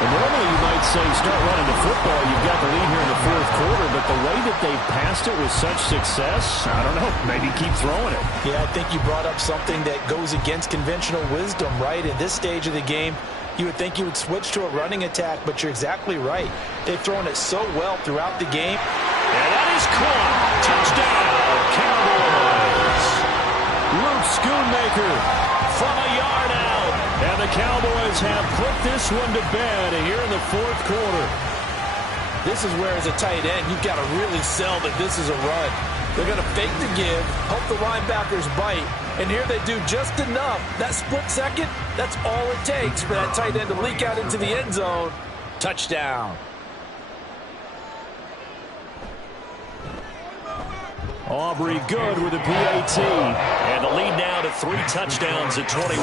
And normally you might say start running the football. You've got the lead here in the 4th quarter. But the way that they've passed it with such success, I don't know. Maybe keep throwing it. Yeah, I think you brought up something that goes against conventional wisdom, right? In this stage of the game, you would think you would switch to a running attack, but you're exactly right. They've thrown it so well throughout the game. And that is caught. Touchdown, Cowboys. Luke Schoonmaker from a yard out. And the Cowboys have put this one to bed here in the 4th quarter. This is where, as a tight end, you've got to really sell that this is a run. They're going to fake the give, hope the linebackers bite, and here they do just enough. That split second, that's all it takes for that tight end to leak out into the end zone. Touchdown. Aubrey good with a PAT. And the lead now to 3 touchdowns at 21.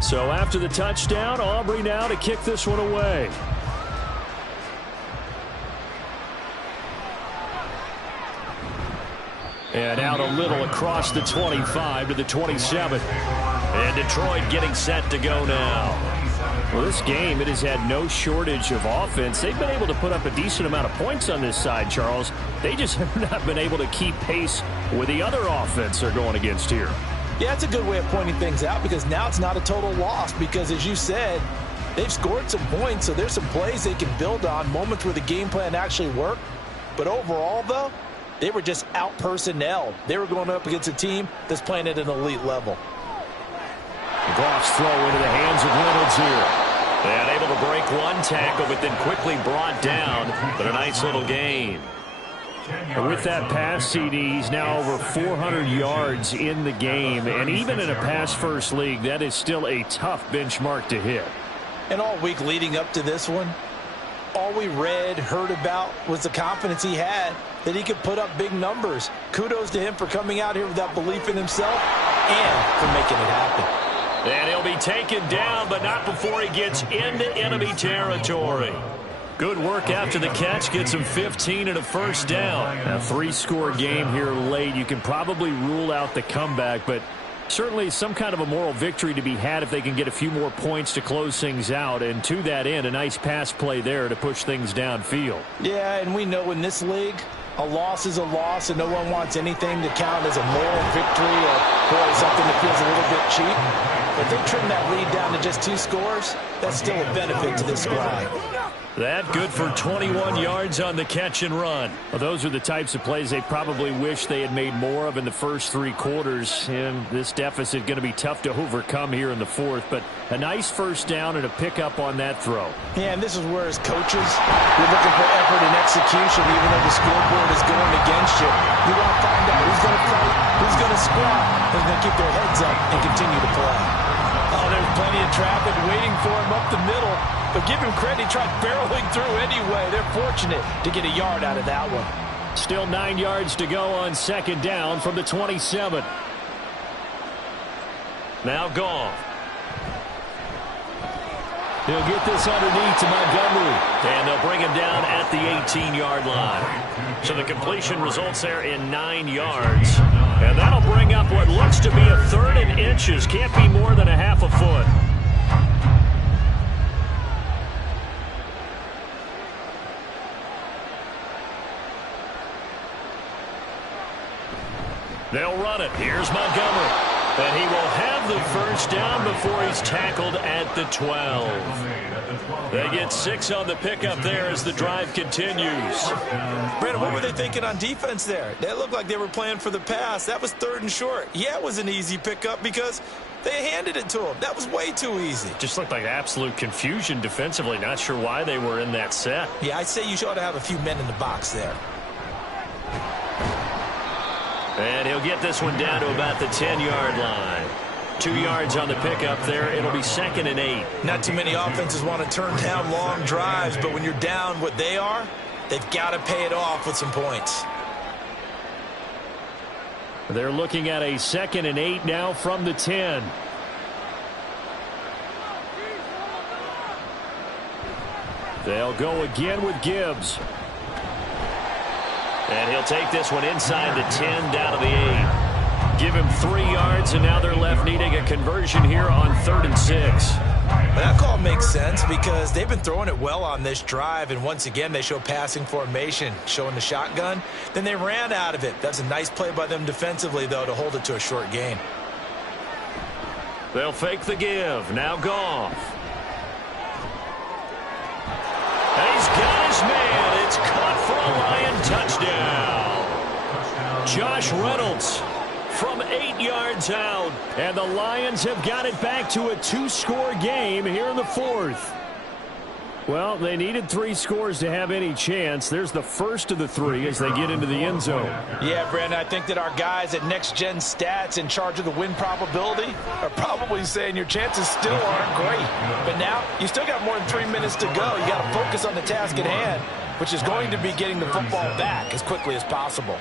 So after the touchdown, Aubrey now to kick this one away. And out a little across the 25 to the 27. And Detroit getting set to go now. Well, this game, it has had no shortage of offense. They've been able to put up a decent amount of points on this side, Charles. They just have not been able to keep pace with the other offense they're going against here. Yeah, it's a good way of pointing things out because now it's not a total loss because, as you said, they've scored some points, so there's some plays they can build on, moments where the game plan actually worked. But overall, though, they were just out-personnelled. They were going up against a team that's playing at an elite level. Goff's throw into the hands of Reynolds here. And able to break one tackle, but then quickly brought down. But a nice little gain. And with that pass, CD, he's now over 400 yards in the game. And even in a pass-first league, that is still a tough benchmark to hit. And all week leading up to this one, all we read, heard about was the confidence he had that he could put up big numbers. Kudos to him for coming out here with that belief in himself and for making it happen. And he'll be taken down, but not before he gets into enemy territory. Good work after the catch. Gets him 15 and a first down. A 3-score game here late. You can probably rule out the comeback, but certainly some kind of a moral victory to be had if they can get a few more points to close things out. And to that end, a nice pass play there to push things downfield. Yeah, and we know in this league, a loss is a loss, and no one wants anything to count as a moral victory or something that feels a little bit cheap. If they trim that lead down to just 2 scores, that's still a benefit to this squad. That good for 21 yards on the catch and run. Well, those are the types of plays they probably wish they had made more of in the first 3 quarters. And this deficit going to be tough to overcome here in the 4th. But a nice first down and a pickup on that throw. Yeah, and this is where as coaches, you're looking for effort and execution even though the scoreboard is going against you. You want to find out who's going to fight, who's going to squat, who's going to keep their heads up and continue to play. Oh, there's plenty of traffic waiting for him up the middle. But give him credit, he tried barreling through anyway. They're fortunate to get a yard out of that one. Still 9 yards to go on second down from the 27. Now Goff. He'll get this underneath to Montgomery. And they'll bring him down at the 18-yard line. So the completion results there in 9 yards. And that'll bring up what looks to be a 3rd and inches. Can't be more than a half a foot. They'll run it. Here's Montgomery. And he will have the first down before he's tackled at the 12. They get 6 on the pickup there as the drive continues. Brandon, what were they thinking on defense there? They looked like they were playing for the pass. That was 3rd and short. Yeah, it was an easy pickup because they handed it to him. That was way too easy. Just looked like absolute confusion defensively. Not sure why they were in that set. Yeah, I'd say you ought to have a few men in the box there. And he'll get this one down to about the 10-yard line. 2 yards on the pickup there. It'll be 2nd and 8. Not too many offenses want to turn down long drives, but when you're down what they are, they've got to pay it off with some points. They're looking at a 2nd and 8 now from the 10. They'll go again with Gibbs. And he'll take this one inside the 10 down to the 8. Give him 3 yards, and now they're left needing a conversion here on 3rd and 6. That call makes sense because they've been throwing it well on this drive, and once again they show passing formation, showing the shotgun. Then they ran out of it. That's a nice play by them defensively, though, to hold it to a short gain. They'll fake the give. Now Goff. And he's got his man. It's caught for a Lion touchdown. Josh Reynolds from 8 yards out. And the Lions have got it back to a 2-score game here in the 4th. Well, they needed 3 scores to have any chance. There's the first of the 3 as they get into the end zone. Yeah, Brandon, I think that our guys at Next Gen Stats in charge of the win probability are probably saying your chances still aren't great. But now, you still got more than 3 minutes to go. You got to focus on the task at hand, which is going to be getting the football back as quickly as possible.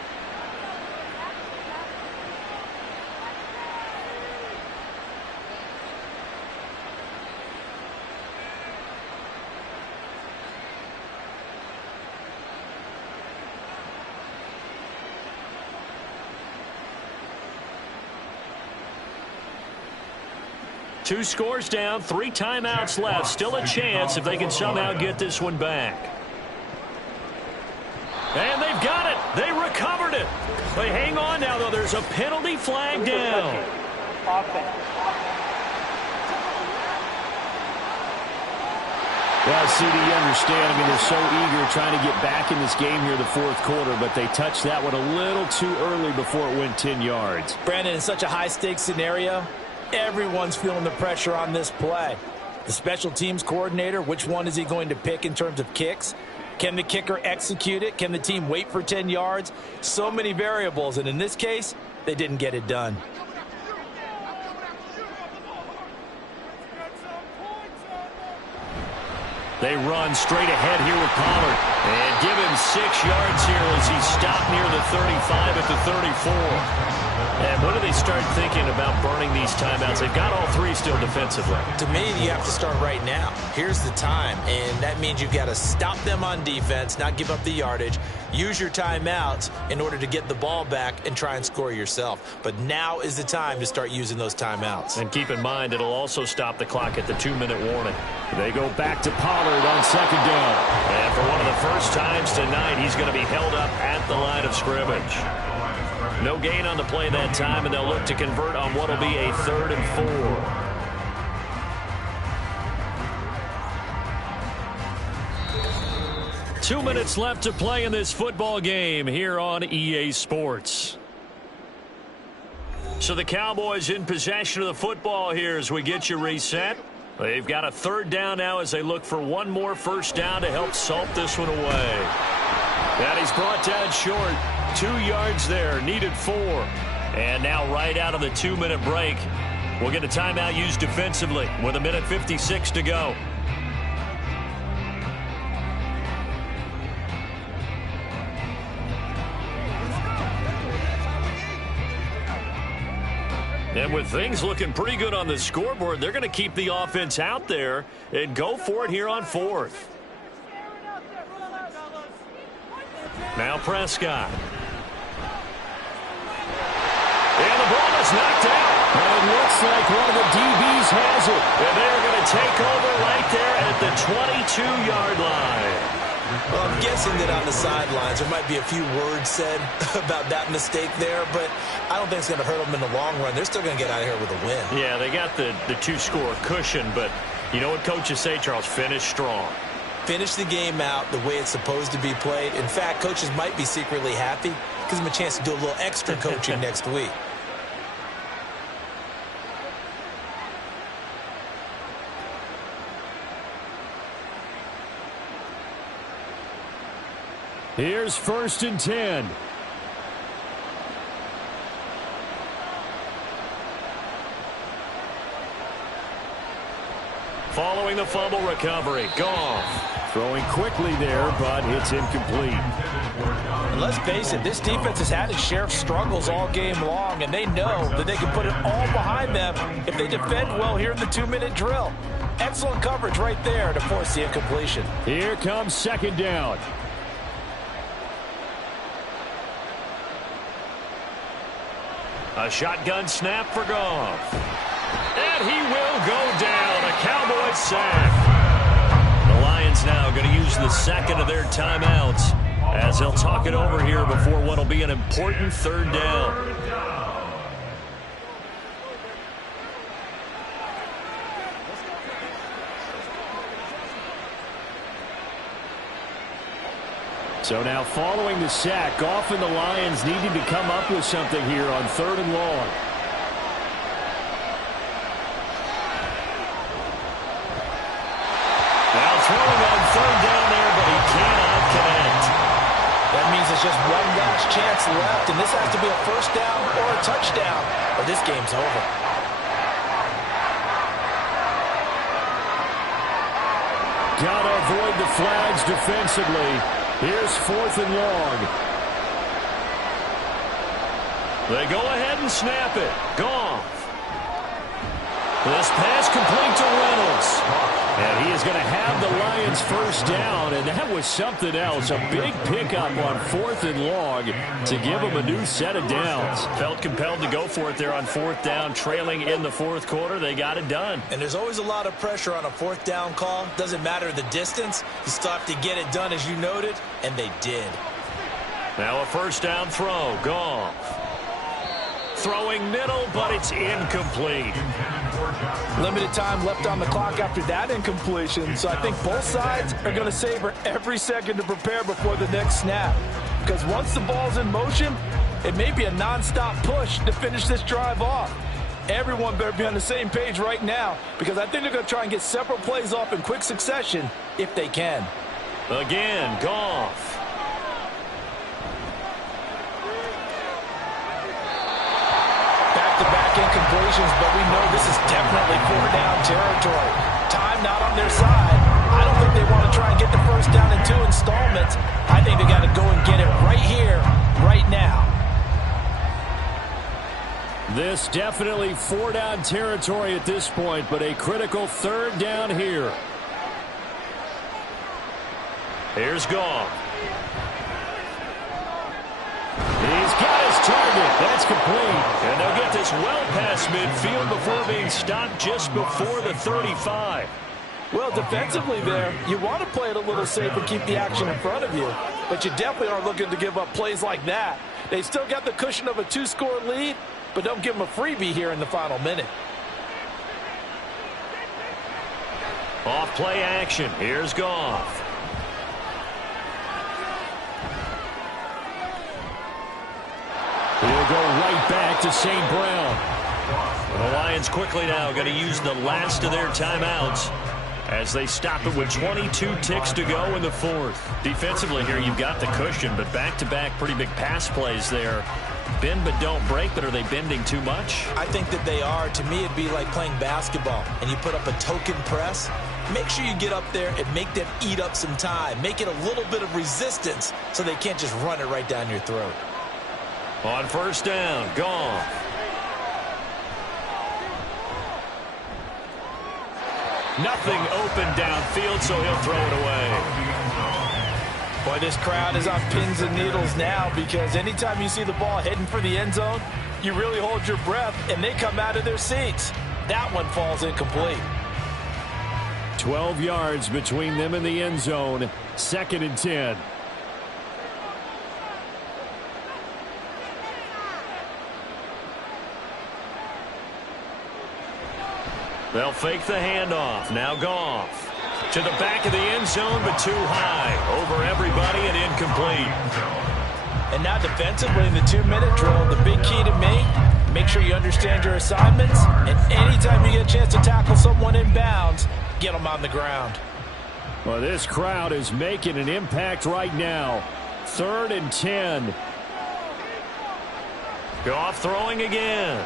2 scores down, 3 timeouts left. Still a chance if they can somehow get this one back. And they've got it. They recovered it. They hang on now, though. There's a penalty flag down. Well, CD, you understand. I mean, they're so eager trying to get back in this game here in the fourth quarter, but they touched that one a little too early before it went 10 yards. Brandon, in such a high-stakes scenario, everyone's feeling the pressure on this play. The special teams coordinator, which one is he going to pick in terms of kicks? Can the kicker execute it? Can the team wait for 10 yards? So many variables, and in this case, they didn't get it done. They run straight ahead here with Pollard. And give him 6 yards here as he stopped near the 35 at the 34. And when do they start thinking about burning these timeouts? They've got all 3 still defensively. To me, you have to start right now. Here's the time, and that means you've got to stop them on defense, not give up the yardage, use your timeouts in order to get the ball back and try and score yourself. But now is the time to start using those timeouts. And keep in mind, it'll also stop the clock at the 2-minute warning. They go back to Pollard on 2nd down. And for one of the first times tonight, he's going to be held up at the line of scrimmage. No gain on the play that time, and they'll look to convert on what will be a 3rd and 4. 2 minutes left to play in this football game here on EA Sports. So the Cowboys in possession of the football here as we get you reset. They've got a 3rd down now as they look for one more first down to help salt this one away. And he's brought down short. 2 yards there, needed 4. And now right out of the 2-minute break, we'll get a timeout used defensively with 1:56 to go. And with things looking pretty good on the scoreboard, they're going to keep the offense out there and go for it here on 4th. Now Prescott. And the ball is knocked out. And it looks like one of the DBs has it. And they're going to take over right there at the 22-yard line. Well, I'm guessing that on the sidelines there might be a few words said about that mistake there, but I don't think it's going to hurt them in the long run. They're still going to get out of here with a win. Yeah, they got the 2-score cushion, but you know what coaches say, Charles? Finish strong. Finish the game out the way it's supposed to be played. In fact, coaches might be secretly happy. Gives them a chance to do a little extra coaching next week. Here's 1st and 10. Following the fumble recovery, Goff. Throwing quickly there, but it's incomplete. And let's face it, this defense has had its share of struggles all game long, and they know that they can put it all behind them if they defend well here in the 2-minute drill. Excellent coverage right there to force the incompletion. Here comes 2nd down. A shotgun snap for Goff. And he will go down. A Cowboys sack. The Lions now going to use the 2nd of their timeouts as they'll talk it over here before what will be an important 3rd down. So now following the sack, Goff and the Lions needing to come up with something here on 3rd and long. Now throwing on 3rd down there, but he cannot connect. That means there's just one last chance left, and this has to be a first down or a touchdown, or this game's over. Gotta avoid the flags defensively. Here's 4th and long. They go ahead and snap it. Goff. This pass complete to Reynolds. And he is going to have the Lions first down, and that was something else. A big pickup on 4th and long to give them a new set of downs. Felt compelled to go for it there on 4th down, trailing in the 4th quarter. They got it done. And there's always a lot of pressure on a 4th down call. Doesn't matter the distance. You still have to get it done, as you noted, and they did. Now a first down throw. Goff. Throwing middle, but it's incomplete. Limited time left on the clock after that incompletion, so I think both sides are going to savor every second to prepare before the next snap. Because once the ball's in motion, it may be a nonstop push to finish this drive off. Everyone better be on the same page right now, because I think they're going to try and get several plays off in quick succession if they can. Again, Goff. Back-to-back incompletions, but we know this is definitely 4-down territory. Time not on their side. I don't think they want to try and get the first down in 2 installments. I think they got to go and get it right here, right now. This definitely 4-down territory at this point, but a critical 3rd down here. Here's Goff. He's got his target. That's complete. And they'll get this well past midfield before being stopped just before the 35. Well, defensively there, you want to play it a little safe and keep the action in front of you. But you definitely aren't looking to give up plays like that. They still got the cushion of a 2-score lead, but don't give them a freebie here in the final minute. Off play action. Here's Goff. He'll go right back to St. Brown. The Lions quickly now going to use the last of their timeouts as they stop it with 22 ticks to go in the 4th. Defensively here, you've got the cushion, but back-to-back pretty big pass plays there. Bend but don't break, but are they bending too much? I think that they are. To me, it'd be like playing basketball, and you put up a token press. Make sure you get up there and make them eat up some time. Make it a little bit of resistance so they can't just run it right down your throat. On first down, Goff. Nothing open downfield, so he'll throw it away. Boy, this crowd is on pins and needles now, because anytime you see the ball heading for the end zone, you really hold your breath, and they come out of their seats. That one falls incomplete. 12 yards between them and the end zone. 2nd and 10. They'll fake the handoff. Now Goff. To the back of the end zone, but too high. Over everybody and incomplete. And now defensively in the 2-minute drill, the big key to me, make sure you understand your assignments, and anytime you get a chance to tackle someone in bounds, get them on the ground. Well, this crowd is making an impact right now. 3rd and 10. Goff throwing again.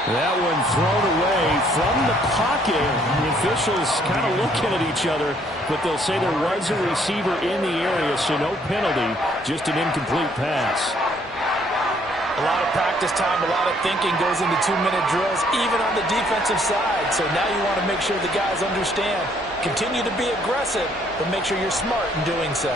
That one thrown away from the pocket. The officials kind of looking at each other, but they'll say there was a receiver in the area, so no penalty, just an incomplete pass. A lot of practice time, a lot of thinking goes into 2-minute drills, even on the defensive side. So now you want to make sure the guys understand. Continue to be aggressive, but make sure you're smart in doing so.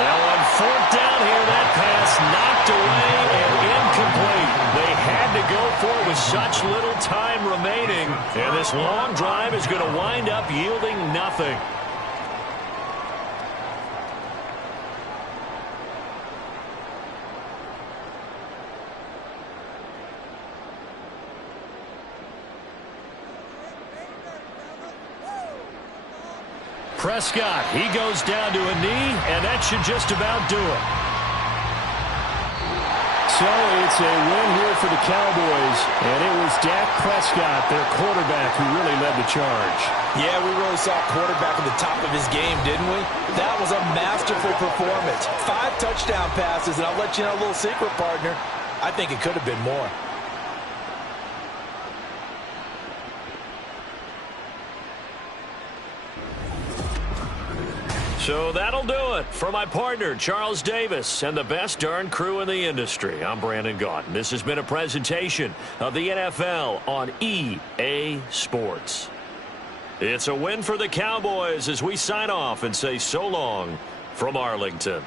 Now on 4th down here, that pass knocked away and incomplete. They had to go for it with such little time remaining. And this long drive is going to wind up yielding nothing. Prescott, he goes down to a knee, and that should just about do it. So it's a win here for the Cowboys, and it was Dak Prescott, their quarterback, who really led the charge. Yeah, we really saw a quarterback at the top of his game, didn't we? That was a masterful performance. 5 touchdown passes, and I'll let you know a little secret, partner. I think it could have been more. So that'll do it. For my partner, Charles Davis, and the best darn crew in the industry, I'm Brandon Gaudin. This has been a presentation of the NFL on EA Sports. It's a win for the Cowboys as we sign off and say so long from Arlington.